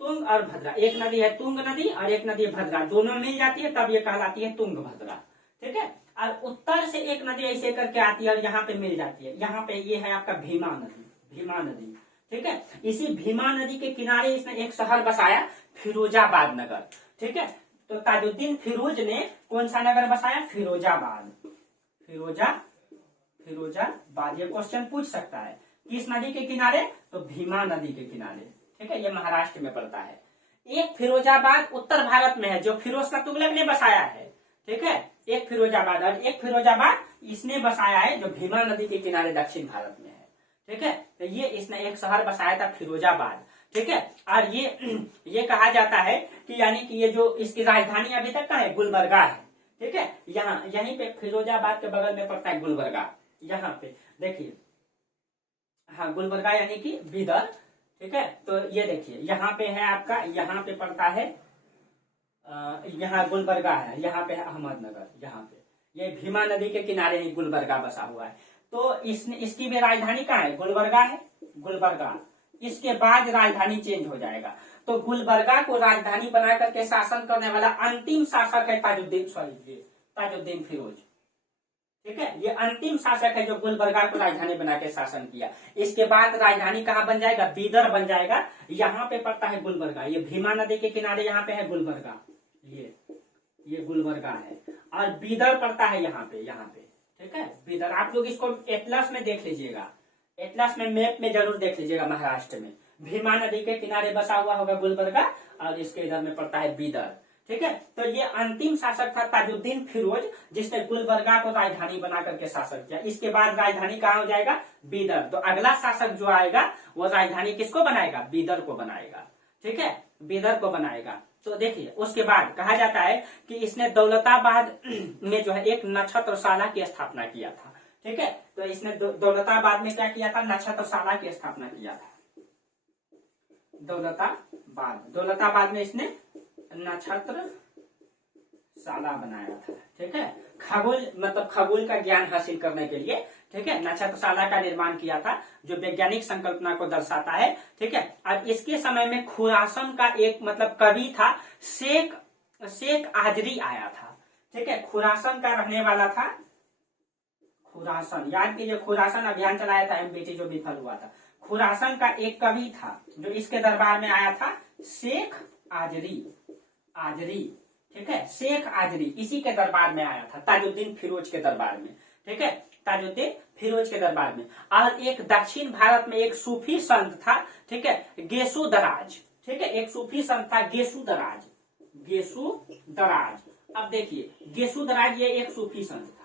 तुंग और भद्रा, एक नदी है तुंग नदी और एक नदी है भद्रा, दोनों मिल जाती है तब ये कहलाती है तुंगभद्रा। ठीक है। और उत्तर से एक नदी ऐसे करके आती है और यहाँ पे मिल जाती है, यहाँ पे ये है आपका भीमा नदी। ठीक है। इसी भीमा नदी के किनारे इसने एक शहर बसाया, फिरोजाबाद नगर। ठीक है। तो ताजुद्दीन फिरोज ने कौन सा नगर बसाया, फिरोजाबाद, फिरोजाबाद। ये क्वेश्चन पूछ सकता है, किस नदी के किनारे, तो भीमा नदी के किनारे। ठीक है। ये महाराष्ट्र में पड़ता है। एक फिरोजाबाद उत्तर भारत में है जो फिरोज शाह तुगलक ने बसाया है। ठीक है। एक फिरोजाबाद और एक फिरोजाबाद इसने बसाया है जो भीमा नदी के किनारे दक्षिण भारत में है। ठीक है। तो ये इसने एक शहर बसाया था फिरोजाबाद। ठीक है। और ये कहा जाता है कि यानी कि ये जो इसकी राजधानी अभी तक का है गुलबर्गा है। ठीक है। यहाँ यहीं पे फिरोजाबाद के बगल में पड़ता है गुलबर्गा, यहाँ पे देखिए, हाँ गुलबर्गा यानी कि बीदर। ठीक है। तो ये देखिए यहाँ पे है आपका, यहाँ पे पड़ता है, यहाँ गुलबर्गा है, यहाँ पे है अहमदनगर, यहाँ पे ये भीमा नदी के किनारे ही गुलबर्गा बसा हुआ है। तो इसकी भी राजधानी कहाँ है, गुलबर्गा है, गुलबर्गा। इसके बाद राजधानी चेंज हो जाएगा। तो गुलबर्गा को राजधानी बना करके शासन करने वाला अंतिम शासक है ताजुद्दीन फिरोज। ठीक है। ये अंतिम शासक है जो गुलबर्गा को राजधानी बना के शासन किया। इसके बाद राजधानी कहाँ बन जाएगा, बीदर बन जाएगा। यहाँ पे पड़ता है गुलबर्गा, ये भीमा नदी के किनारे यहाँ पे है गुलबर्गा, ये गुलबर्गा है, और बीदर पड़ता है यहाँ पे। ठीक है। बीदर आप लोग इसको एटलस में देख लीजिएगा, एटलस में मैप में जरूर देख लीजिएगा, महाराष्ट्र में भीमा नदी के किनारे बसा हुआ होगा गुलबर्गा और इसके इधर में पड़ता है बीदर। ठीक है। तो ये अंतिम शासक था ताजुद्दीन फिरोज, जिसने गुलबर्गा को राजधानी बना करके शासन किया। इसके बाद राजधानी कहाँ हो जाएगा, बीदर। तो अगला शासक जो आएगा वो राजधानी किसको बनाएगा, बीदर को बनाएगा। ठीक है। बीदर को बनाएगा। तो देखिए उसके बाद कहा जाता है कि इसने दौलताबाद में जो है एक नक्षत्रशाला की स्थापना किया था। ठीक है। तो इसने दौलताबाद में क्या किया था, नक्षत्रशाला की स्थापना किया था। दौलताबाद में इसने नक्षत्रशाला बनाया था। ठीक है। खगोल का ज्ञान हासिल करने के लिए। ठीक है। नक्षत्रशाला का निर्माण किया था जो वैज्ञानिक संकल्पना को दर्शाता है। ठीक है। और इसके समय में खुरासन का एक कवि था, शेख आजरी आया था। ठीक है। खुरासन का रहने वाला था, खुरासन, याद कीजिए खुरासन अभियान चलाया था एमबीटी जो विफल हुआ था। खुरासन का एक कवि था जो इसके दरबार में आया था, शेख आजरी। ठीक है। शेख आजरी इसी के दरबार में आया था, ताजुद्दीन फिरोज के दरबार में। ठीक है। ताजुद्दीन फिरोज के दरबार में। और एक दक्षिण भारत में एक सूफी संत था। ठीक है। गेसु दराज। ठीक है। एक सूफी संत था गेसु दराज। अब देखिए गेसु दराज ये एक सूफी संत था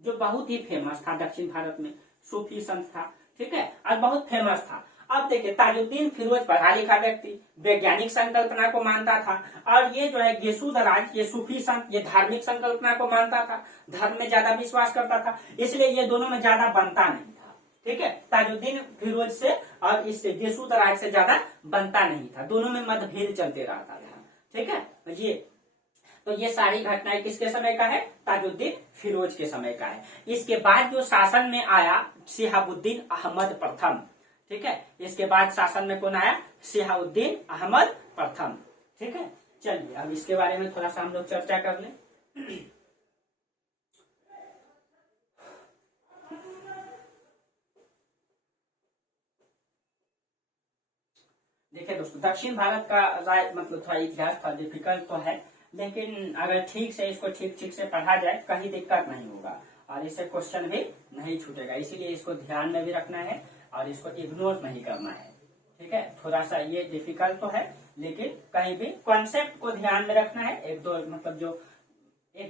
जो बहुत ही फेमस था दक्षिण भारत में। सूफी संत था, ठीक है, और बहुत फेमस था। अब देखिए ताजुद्दीन फिरोज पढ़ा लिखा व्यक्ति, वैज्ञानिक संकल्पना को मानता था, और ये जो है गेसू दराज, ये सूफी संत, ये धार्मिक संकल्पना को मानता था, धर्म में ज्यादा विश्वास करता था, इसलिए ये दोनों में ज्यादा बनता नहीं था, ठीक है। ताजुद्दीन फिरोज से और इससे गेसू दराज से ज्यादा बनता नहीं था, दोनों में मतभेद चलते रहता था, ठीक है। तो ये सारी घटनाएं किसके समय का है? ताजुद्दीन फिरोज के समय का है। इसके बाद जो शासन में आया शिहाबुद्दीन अहमद प्रथम, ठीक है, इसके बाद शासन में कौन आया? शिहाबुद्दीन अहमद प्रथम, ठीक है। चलिए अब इसके बारे में थोड़ा सा हम लोग चर्चा कर लें। देखिए दोस्तों, दक्षिण भारत का मतलब थोड़ा इतिहास थोड़ा डिफिकल्ट तो है, लेकिन अगर ठीक से इसको ठीक से पढ़ा जाए कहीं दिक्कत नहीं होगा और इससे क्वेश्चन भी नहीं छूटेगा, इसीलिए इसको ध्यान में भी रखना है और इसको इग्नोर नहीं करना है, ठीक है। थोड़ा सा ये डिफिकल्ट तो है, लेकिन कहीं भी कॉन्सेप्ट को ध्यान में रखना है, एक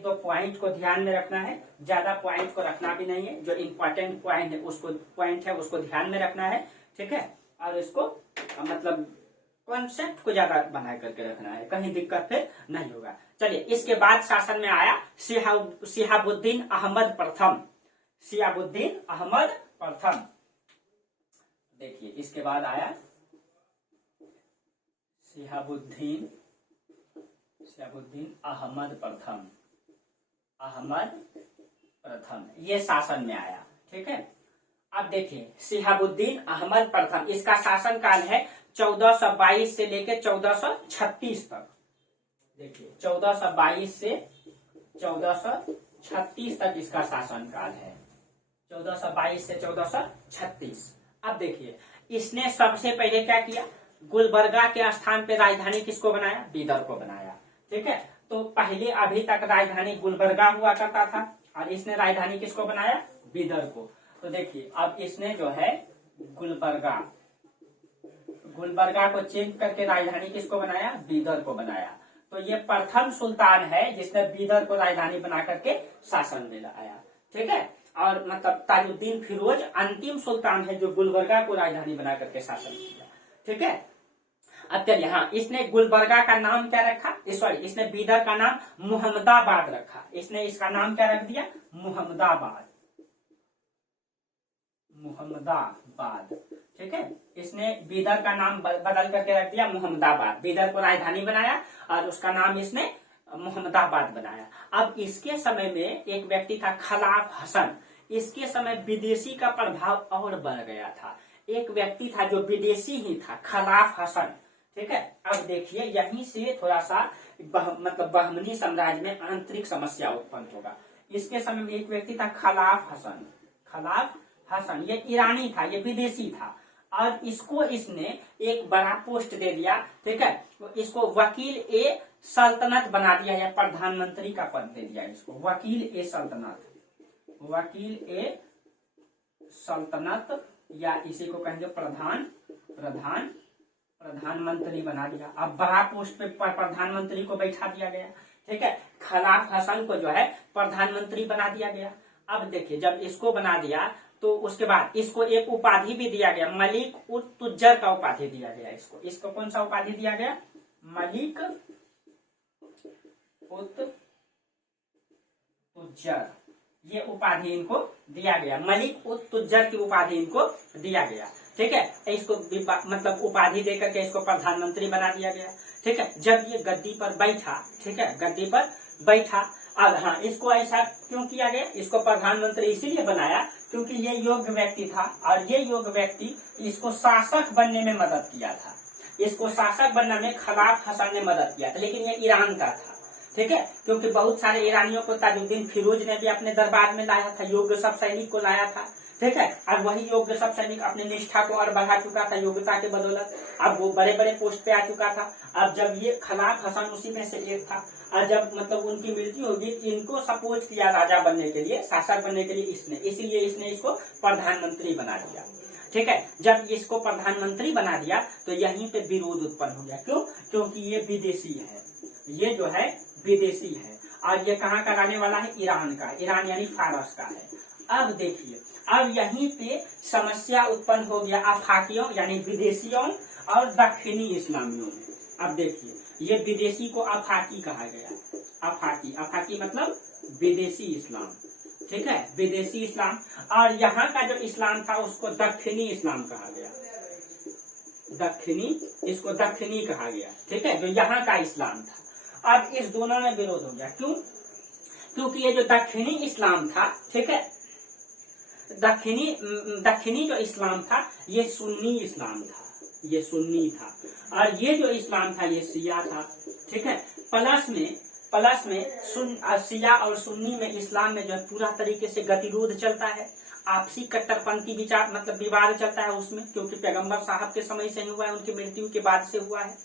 दो पॉइंट को ध्यान में रखना है, ज्यादा पॉइंट को रखना भी नहीं है, जो इम्पोर्टेंट पॉइंट है उसको ध्यान में रखना है, ठीक है। और इसको मतलब कॉन्सेप्ट को ज्यादा बना करके रखना है, कहीं दिक्कत फिर नहीं होगा। चलिए इसके बाद शासन में आया शिहाबुद्दीन अहमद प्रथम, शिहाबुद्दीन अहमद प्रथम। देखिए इसके बाद आया शिहाबुद्दीन अहमद प्रथम, ये शासन में आया, ठीक है। अब देखिए शिहाबुद्दीन अहमद प्रथम, इसका शासन काल है 1422 से लेकर 1436 तक। देखिए 1422 से 1436 तक इसका शासन काल है, 1422 से 1436। अब देखिए इसने सबसे पहले क्या किया? गुलबर्गा के स्थान पे राजधानी किसको बनाया? बीदर को बनाया, ठीक है। तो पहले अभी तक राजधानी गुलबर्गा हुआ करता था और इसने राजधानी किसको बनाया? बीदर को। तो देखिए अब इसने जो है गुलबर्गा को चेंज करके राजधानी किसको बनाया? बीदर को बनाया। तो ये प्रथम सुल्तान है जिसने बीदर को राजधानी बना करके शासन में लाया, ठीक है। और मतलब ताजुद्दीन फिरोज अंतिम सुल्तान है जो गुलबर्गा को राजधानी बना करके शासन किया, ठीक है। अब चलिए, हाँ, इसने गुलबर्गा का नाम क्या रखा? इसने बीदर का नाम मुहम्मदाबाद रखा। इसने इसका नाम क्या रख दिया? मुहम्मदाबाद, ठीक है। इसने बीदर का नाम बदल करके रख दिया मुहम्मदाबाद, बीदर को राजधानी बनाया और उसका नाम इसने मुहम्मदाबाद बनाया। अब इसके समय में एक व्यक्ति था खलाफ हसन, इसके समय विदेशी का प्रभाव और बढ़ गया था। एक व्यक्ति था जो विदेशी ही था, खलाफ हसन, ठीक है। अब देखिए यहीं से थोड़ा सा मतलब बहमनी साम्राज्य में आंतरिक समस्या उत्पन्न होगा। इसके समय में एक व्यक्ति था खलाफ हसन, ये ईरानी था, ये विदेशी था और इसको इसने एक बड़ा पोस्ट दे दिया, ठीक है। तो इसको वकील ए सल्तनत बना दिया या प्रधानमंत्री का पद दे दिया इसको, वकील ए सल्तनत या इसी को कहेंगे प्रधानमंत्री बना दिया। अब बड़ा पोस्ट पे प्रधानमंत्री को बैठा दिया गया, ठीक है। खलाफ हसन को जो है प्रधानमंत्री बना दिया गया। अब देखिए जब इसको बना दिया तो उसके बाद इसको एक उपाधि भी दिया गया, मलिक उत तुज्जर का उपाधि दिया गया इसको कौन सा उपाधि दिया गया? मलिक उत तुज्जर, ये उपाधि इनको दिया गया, मलिक उत तुज्जर की उपाधि इनको दिया गया, ठीक है। इसको मतलब उपाधि देकर के इसको प्रधानमंत्री बना दिया गया, ठीक है। जब ये गद्दी पर बैठा, ठीक है, गद्दी पर बैठा। अब हाँ, इसको ऐसा क्यों किया गया? इसको प्रधानमंत्री इसीलिए बनाया क्योंकि ये योग्य व्यक्ति था और ये योग्य व्यक्ति इसको शासक बनने में मदद किया था। इसको शासक बनने में खलाफ हसन ने मदद किया था, लेकिन ये ईरान का था, ठीक है। क्योंकि बहुत सारे ईरानियों को ताजुद्दीन फिरोज ने भी अपने दरबार में लाया था, योग्य सब सैनिक को लाया था, ठीक है। और वही योग्य सब सैनिक अपनी निष्ठा को और बढ़ा चुका था योग्यता के बदौलत, अब वो बड़े बड़े पोस्ट पे आ चुका था। अब जब ये खलाफ हसन उसी में से एक था और जब मतलब उनकी मृत्यु होगी, इनको सपोर्ट किया राजा बनने के लिए, शासक बनने के लिए इसीलिए इसने इसको प्रधानमंत्री बना दिया, ठीक है। जब इसको प्रधानमंत्री बना दिया तो यहीं पे विरोध उत्पन्न हो गया। क्यों? क्योंकि ये विदेशी है, ये जो है विदेशी है और ये कहाँ का रहने वाला है? ईरान का, ईरान यानी फारस का है। अब देखिए अब यहीं पे समस्या उत्पन्न हो गया आफाकियों यानी विदेशियों और दक्षिणी इस्लामियों में। अब देखिए, ये विदेशी को आफाकी कहा गया। आफाकी, आफाकी मतलब विदेशी इस्लाम, ठीक है, विदेशी इस्लाम। और यहाँ का जो इस्लाम था उसको दक्षिणी इस्लाम कहा गया। दक्षिणी, इसको दक्षिणी कहा गया, ठीक है, जो यहाँ का इस्लाम था। अब इस दोनों में विरोध हो गया। क्यों? क्योंकि ये जो दक्षिणी इस्लाम था, ठीक है, दक्षिणी जो इस्लाम था ये सुन्नी इस्लाम था, ये सुन्नी था। और ये जो इस्लाम था ये शिया था, ठीक है। प्लस में शिया और सुन्नी में इस्लाम में जो है पूरा तरीके से गतिरोध चलता है, आपसी कट्टरपंथी विचार मतलब विवाद चलता है उसमें, क्योंकि पैगंबर साहब के समय से ही हुआ है, उनकी मृत्यु के बाद से हुआ है।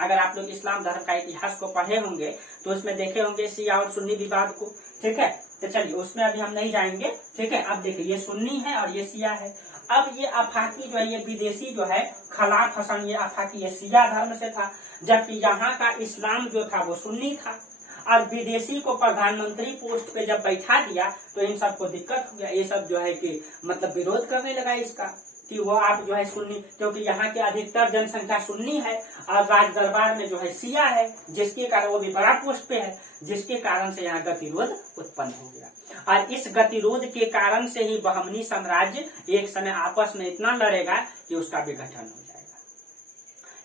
अगर आप लोग इस्लाम धर्म का इतिहास को पढ़े होंगे तो उसमें देखे होंगे शिया और सुन्नी विवाद को, ठीक है। तो चलिए उसमें अभी हम नहीं जाएंगे, ठीक है। अब देखिए, ये सुन्नी है और ये शिया है। अब ये आफाकी जो है, ये विदेशी जो है खलाफ हसन, ये आफाकी ये शिया धर्म से था, जबकि यहाँ का इस्लाम जो था वो सुन्नी था। और विदेशी को प्रधानमंत्री पोस्ट पे जब बैठा दिया तो इन सबको दिक्कत हो गया। ये सब जो है कि मतलब विरोध करने लगा इसका कि वो आप जो है सुन्नी, क्योंकि यहाँ की अधिकतर जनसंख्या सुन्नी है और राज दरबार में जो है शिया है, जिसके कारण वो भी बड़ा पोस्ट पे है, जिसके कारण से यहाँ गतिरोध उत्पन्न हो गया। और इस गतिरोध के कारण से ही बहमनी साम्राज्य एक समय आपस में इतना लड़ेगा कि उसका विघटन हो जाएगा,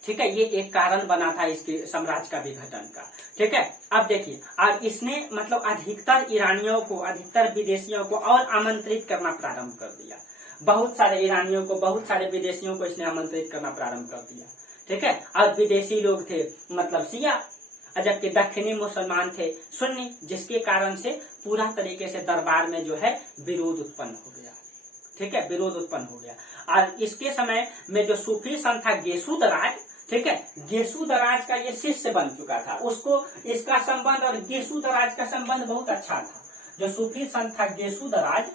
ठीक है। ये एक कारण बना था इसके साम्राज्य का विघटन का, ठीक है। अब देखिए, और इसने मतलब अधिकतर ईरानियों को, अधिकतर विदेशियों को और आमंत्रित करना प्रारंभ कर दिया। बहुत सारे ईरानियों को, बहुत सारे विदेशियों को इसने आमंत्रित करना प्रारंभ कर दिया, ठीक है। और विदेशी लोग थे मतलब शिया, जबकि दक्षिणी मुसलमान थे सुन्नी, जिसके कारण से पूरा तरीके से दरबार में जो है विरोध उत्पन्न हो गया, ठीक है, विरोध उत्पन्न हो गया। और इसके समय में जो सूफी संत था गेसू दराज, ठीक है, गेसू दराज का ये शिष्य बन चुका था, उसको इसका संबंध और गेसू दराज का संबंध बहुत अच्छा था। जो सूफी संत था गेसू दराज,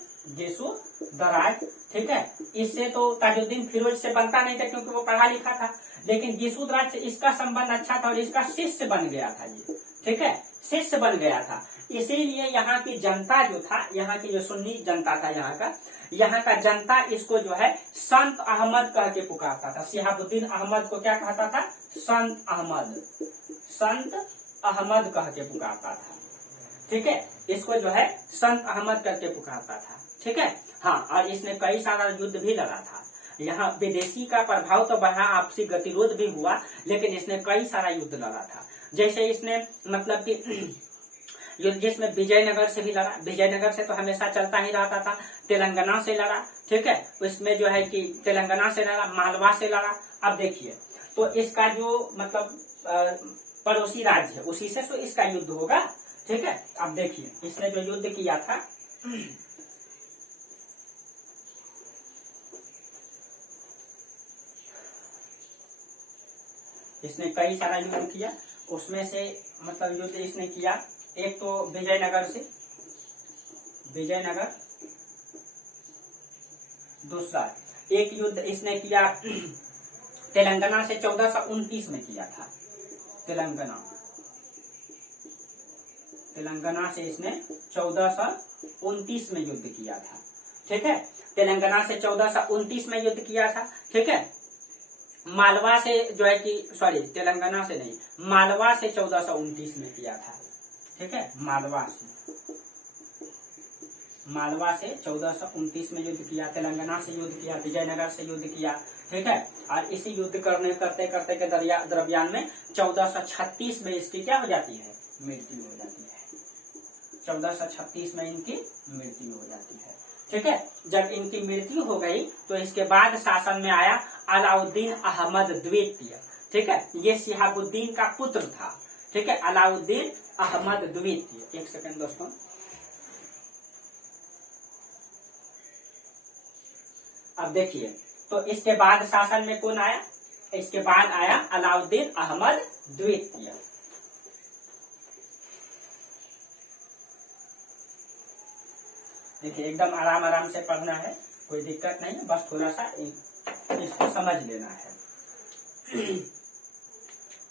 ठीक है, इससे तो ताजुद्दीन फिरोज से बनता नहीं था क्योंकि वो पढ़ा लिखा था, लेकिन गेसू दराज से इसका संबंध अच्छा था और इसका शिष्य बन गया था ये, ठीक है, शिष्य बन गया था। इसीलिए यहाँ की जनता जो था, यहाँ की जो सुन्नी जनता था, यहाँ का जनता इसको जो है संत अहमद कह के पुकारता था। शिहाबुद्दीन अहमद को क्या कहता था? संत अहमद कह के पुकारता था, ठीक है, इसको जो है संत अहमद करके पुकारता था, ठीक है। हाँ, और इसने कई सारा युद्ध भी लड़ा था। यहाँ विदेशी का प्रभाव तो बढ़ा, आपसी गतिरोध भी हुआ, लेकिन इसने कई सारा युद्ध लड़ा था। जैसे इसने मतलब कि युद्ध जिसमें विजयनगर से भी लड़ा, विजयनगर से तो हमेशा चलता ही रहता था, तेलंगाना से लड़ा, ठीक है, उसमें जो है कि तेलंगाना से लड़ा, मालवा से लड़ा। अब देखिए, तो इसका जो मतलब पड़ोसी राज्य है उसी से तो इसका युद्ध होगा, ठीक है। अब देखिए, इसने जो युद्ध किया था, इसने कई सारा युद्ध किया, उसमें से मतलब युद्ध इसने किया एक तो विजयनगर से, विजयनगर, दूसरा एक युद्ध इसने किया तेलंगाना से 1429 में किया था। तेलंगाना से इसने 1429 में युद्ध किया था, ठीक है। तेलंगाना से 1429 में युद्ध किया था, ठीक है। मालवा से जो है कि तेलंगाना से नहीं, मालवा से 1429 में किया था, ठीक है। मालवा से 1429 में युद्ध किया, तेलंगाना से युद्ध किया, विजयनगर से युद्ध किया, ठीक है। और इसी युद्ध करते करते के दरमियान में 1436 में इसकी क्या हो जाती है? मृत्यु हो जाती है। 1436 में इनकी मृत्यु हो जाती है, ठीक है। जब इनकी मृत्यु हो गई तो इसके बाद शासन में आया अलाउद्दीन अहमद द्वितीय, ठीक है। ये शिहाबुद्दीन का पुत्र था, ठीक है, अलाउद्दीन अहमद द्वितीय। एक सेकंड दोस्तों, अब देखिए, तो इसके बाद शासन में कौन आया? इसके बाद आया अलाउद्दीन अहमद द्वितीय। देखिए, एकदम आराम आराम से पढ़ना है, कोई दिक्कत नहीं है, बस थोड़ा सा इसको समझ लेना है।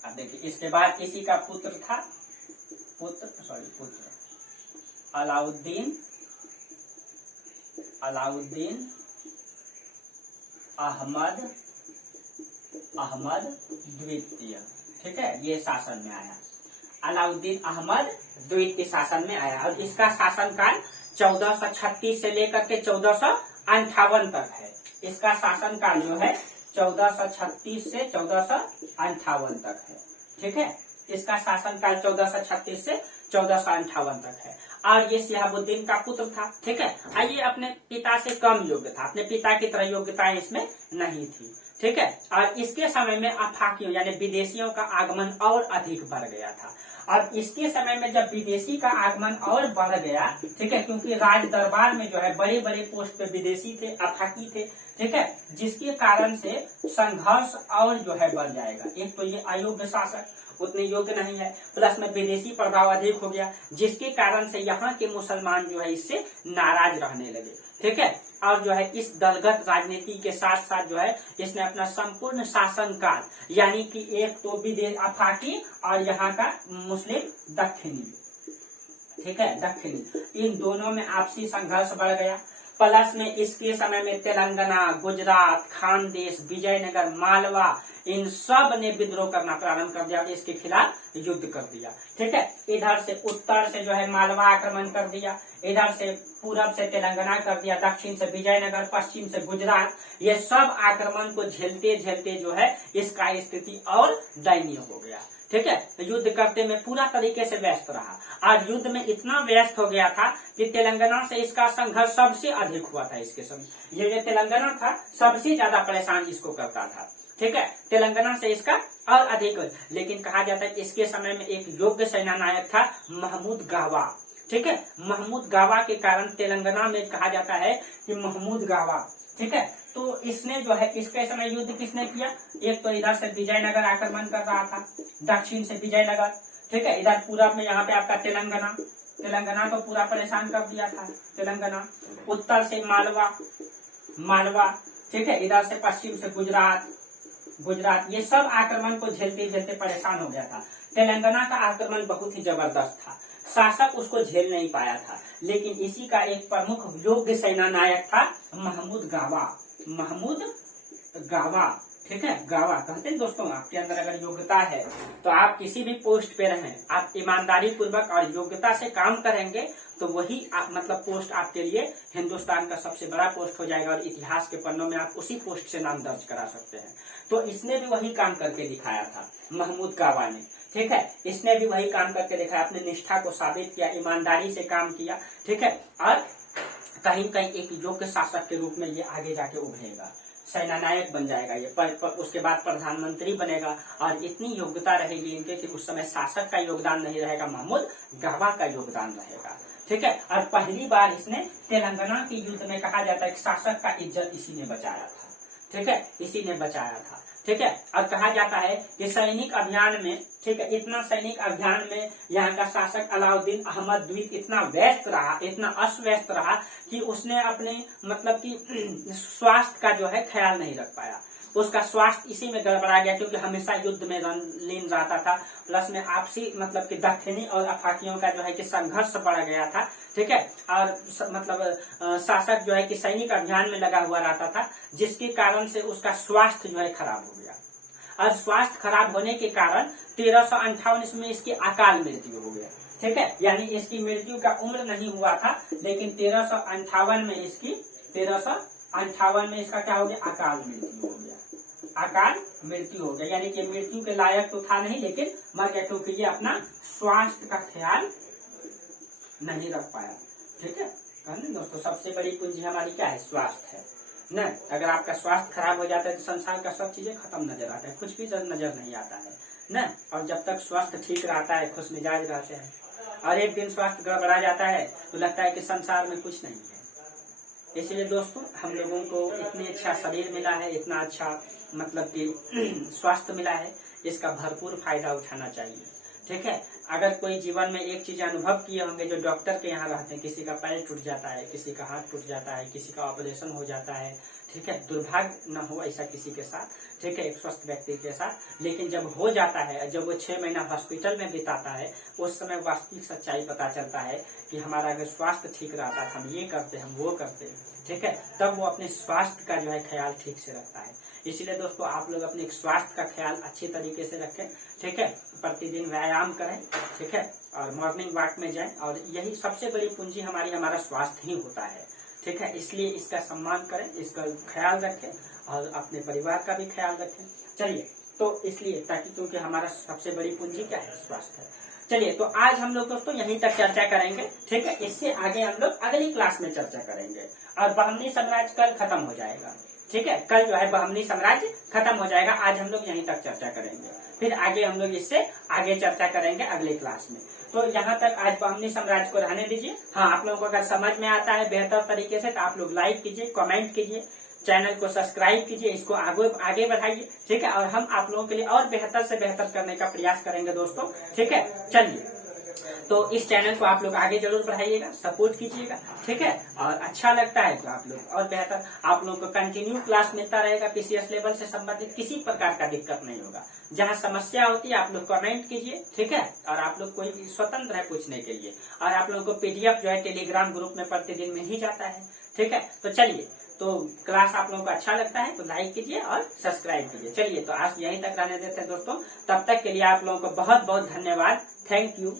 अब देखिए, इसके बाद इसी का पुत्र था, पुत्र अलाउद्दीन अलाउद्दीन अहमद द्वितीय, ठीक है, ये शासन में आया। अलाउद्दीन अहमद द्वितीय शासन में आया और इसका शासनकाल 1436 से लेकर के 1458 तक है। इसका शासनकाल जो है 1436 से 1458 तक है, ठीक है। इसका शासनकाल 1436 से 1458 तक है और ये शिहाबुद्दीन का पुत्र था, ठीक है। ये अपने पिता से कम योग्य था, अपने पिता की तरह योग्यताएं इसमें नहीं थी, ठीक है। और इसके समय में अफाकियों यानी विदेशियों का आगमन और अधिक बढ़ गया था और इसके समय में जब विदेशी का आगमन और बढ़ गया, ठीक है, क्योंकि राज दरबार में जो है बड़े बड़े पोस्ट पे विदेशी थे, अफाकी थे, ठीक है, जिसके कारण से संघर्ष और जो है बढ़ जाएगा। एक तो ये अयोग्य शासक उतने योग्य नहीं है, प्लस में विदेशी प्रभाव अधिक हो गया, जिसके कारण से यहाँ के मुसलमान जो है इससे नाराज रहने लगे, ठीक है। और जो है इस दलगत राजनीति के साथ साथ जो है इसने अपना संपूर्ण शासनकाल यानी कि एक तो विदेश अफाकी और यहाँ का मुस्लिम दक्षिणी, ठीक है, दक्षिणी, इन दोनों में आपसी संघर्ष बढ़ गया। प्लस में इसके समय में तेलंगाना, गुजरात, खानदेश, विजयनगर, मालवा, इन सब ने विद्रोह करना प्रारंभ कर दिया, इसके खिलाफ युद्ध कर दिया, ठीक है। इधर से उत्तर से जो है मालवा आक्रमण कर दिया, इधर से पूरब से तेलंगाना कर दिया, दक्षिण से विजयनगर, पश्चिम से गुजरात, ये सब आक्रमण को झेलते झेलते जो है इसका स्थिति और दयनीय हो गया, ठीक है। युद्ध करते में पूरा तरीके से व्यस्त रहा और युद्ध में इतना व्यस्त हो गया था कि तेलंगाना से इसका संघर्ष सबसे अधिक हुआ था। इसके समय ये जो तेलंगाना था सबसे ज्यादा परेशान इसको करता था, ठीक है, तेलंगाना से इसका और अधिक। लेकिन कहा जाता है कि इसके समय में एक योग्य सेना नायक था महमूद गावा, ठीक है। महमूद गावा के कारण तेलंगाना में कहा जाता है कि महमूद गावा, ठीक है, तो इसने जो है इसके समय युद्ध किसने किया, एक तो इधर से विजयनगर आक्रमण कर रहा था, दक्षिण से विजयनगर, ठीक है, इधर पूरब में यहाँ पे आपका तेलंगाना तो पूरा परेशान कर दिया था तेलंगाना, उत्तर से मालवा, ठीक है, इधर से पश्चिम से गुजरात, ये सब आक्रमण को झेलते झेलते परेशान हो गया था। तेलंगाना का आक्रमण बहुत ही जबरदस्त था, शासक उसको झेल नहीं पाया था, लेकिन इसी का एक प्रमुख योग्य सेना नायक था महमूद गावा, ठीक है, गावा कहते हैं दोस्तों। आपके अंदर अगर योग्यता है तो आप किसी भी पोस्ट पे रहें, आप ईमानदारी पूर्वक और योग्यता से काम करेंगे तो वही मतलब पोस्ट आपके लिए हिंदुस्तान का सबसे बड़ा पोस्ट हो जाएगा और इतिहास के पन्नों में आप उसी पोस्ट से नाम दर्ज करा सकते हैं। तो इसने भी वही काम करके दिखाया था महमूद गावा ने, ठीक है, इसने भी वही काम करके दिखाया, अपने निष्ठा को साबित किया, ईमानदारी से काम किया, ठीक है, और कहीं कहीं एक योग्य शासक के रूप में ये आगे जाके उभरेगा, सेना नायक बन जाएगा ये, उसके बाद प्रधानमंत्री बनेगा और इतनी योग्यता रहेगी इनके कि उस समय शासक का योगदान नहीं रहेगा, महमूद गावा का योगदान रहेगा, ठीक है। और पहली बार इसने तेलंगाना के युद्ध में कहा जाता है कि शासक का इज्जत इसी ने बचाया था, ठीक है, इसी ने बचाया था, ठीक है। और कहा जाता है कि सैनिक अभियान में, ठीक है, इतना सैनिक अभियान में यहाँ का शासक अलाउद्दीन अहमद द्वितीय इतना व्यस्त रहा, इतना अस्त रहा कि उसने अपने मतलब कि स्वास्थ्य का जो है ख्याल नहीं रख पाया, उसका स्वास्थ्य इसी में गड़बड़ा गया क्योंकि हमेशा युद्ध में लीन रहता था, प्लस में आपसी मतलब कि दक्षिणी और अफाकियों का जो है कि संघर्ष बढ़ गया था, ठीक है, और मतलब शासक जो है कि सैनिक अभियान में लगा हुआ रहता था, जिसके कारण से उसका स्वास्थ्य जो है खराब हो गया और स्वास्थ्य खराब होने के कारण 1358 में इसकी अकाल मृत्यु हो गया, ठीक है, यानी इसकी मृत्यु का उम्र नहीं हुआ था, लेकिन 1358 में इसका क्या हो गया, अकाल मृत्यु हो गया, अकाल मृत्यु हो गया, यानी कि मृत्यु के लायक तो था नहीं लेकिन मर गया क्योंकि ये अपना स्वास्थ्य का ख्याल नहीं रख पाया, ठीक है। दोस्तों सबसे बड़ी पूंजी हमारी क्या है, स्वास्थ्य है न। अगर आपका स्वास्थ्य खराब हो जाता है तो संसार का सब चीजें खत्म नजर आता है, कुछ भी नजर नहीं आता है न। और जब तक स्वास्थ्य ठीक रहता है खुश मिजाज रहते हैं, और एक दिन स्वास्थ्य गड़बड़ा जाता है तो लगता है कि संसार में कुछ नहीं है। इसलिए दोस्तों हम लोगों को इतनी अच्छा शरीर मिला है, इतना अच्छा मतलब कि स्वास्थ्य मिला है, इसका भरपूर फायदा उठाना चाहिए, ठीक है। अगर कोई जीवन में एक चीज अनुभव किए होंगे, जो डॉक्टर के यहाँ रहते हैं, किसी का पैर टूट जाता है, किसी का हाथ टूट जाता है, किसी का ऑपरेशन हो जाता है, ठीक है, दुर्भाग्य न हो ऐसा किसी के साथ, ठीक है, एक स्वस्थ व्यक्ति के साथ। लेकिन जब हो जाता है, जब वो 6 महीना हॉस्पिटल में बिताता है, उस समय वास्तविक सच्चाई पता चलता है कि हमारा अगर स्वास्थ्य ठीक रहता था, हम ये करते, हम वो करते, ठीक है, तब वो अपने स्वास्थ्य का जो है ख्याल ठीक से रखता है। इसलिए दोस्तों आप लोग अपने स्वास्थ्य का ख्याल अच्छी तरीके से रखें, ठीक है, प्रतिदिन व्यायाम करें, ठीक है, और मॉर्निंग वॉक में जाएं, और यही सबसे बड़ी पूंजी हमारा स्वास्थ्य ही होता है, ठीक है। इसलिए इसका सम्मान करें, इसका ख्याल रखें और अपने परिवार का भी ख्याल रखें। चलिए, तो इसलिए ताकि क्योंकि हमारा सबसे बड़ी पूंजी क्या है, स्वास्थ्य है। चलिए, तो आज हम लोग दोस्तों यहीं तक चर्चा करेंगे, ठीक है। इससे आगे हम लोग अगली क्लास में चर्चा करेंगे और बहमनी साम्राज्य कल खत्म हो जाएगा, ठीक है, कल जो है बहमनी साम्राज्य खत्म हो जाएगा। आज हम लोग यहीं तक चर्चा करेंगे, फिर आगे हम लोग इससे आगे चर्चा करेंगे अगले क्लास में। तो यहाँ तक आज बहमनी साम्राज्य को रहने दीजिए। हाँ, आप लोगों को अगर समझ में आता है बेहतर तरीके से तो आप लोग लाइक कीजिए, कमेंट कीजिए, चैनल को सब्सक्राइब कीजिए, इसको आगे बढ़ाइए, ठीक है, और हम आप लोगों के लिए और बेहतर से बेहतर करने का प्रयास करेंगे दोस्तों, ठीक है। चलिए, तो इस चैनल को आप लोग आगे जरूर बढ़ाइएगा, सपोर्ट कीजिएगा, ठीक है, और अच्छा लगता है तो आप लोग और बेहतर आप लोग को कंटिन्यू क्लास मिलता रहेगा। पीसीएस लेवल से संबंधित किसी प्रकार का दिक्कत नहीं होगा। जहाँ समस्या होती है आप लोग कमेंट कीजिए, ठीक है, और आप लोग कोई भी स्वतंत्र है पूछने के लिए। और आप लोगों को पीडीएफ जो है टेलीग्राम ग्रुप में प्रतिदिन मिल ही जाता है, ठीक है। तो चलिए, तो क्लास आप लोगों को अच्छा लगता है तो लाइक कीजिए और सब्सक्राइब कीजिए। चलिए, तो आज यहीं तक रहने देते हैं दोस्तों। तब तक के लिए आप लोगों को बहुत बहुत धन्यवाद। Thank you.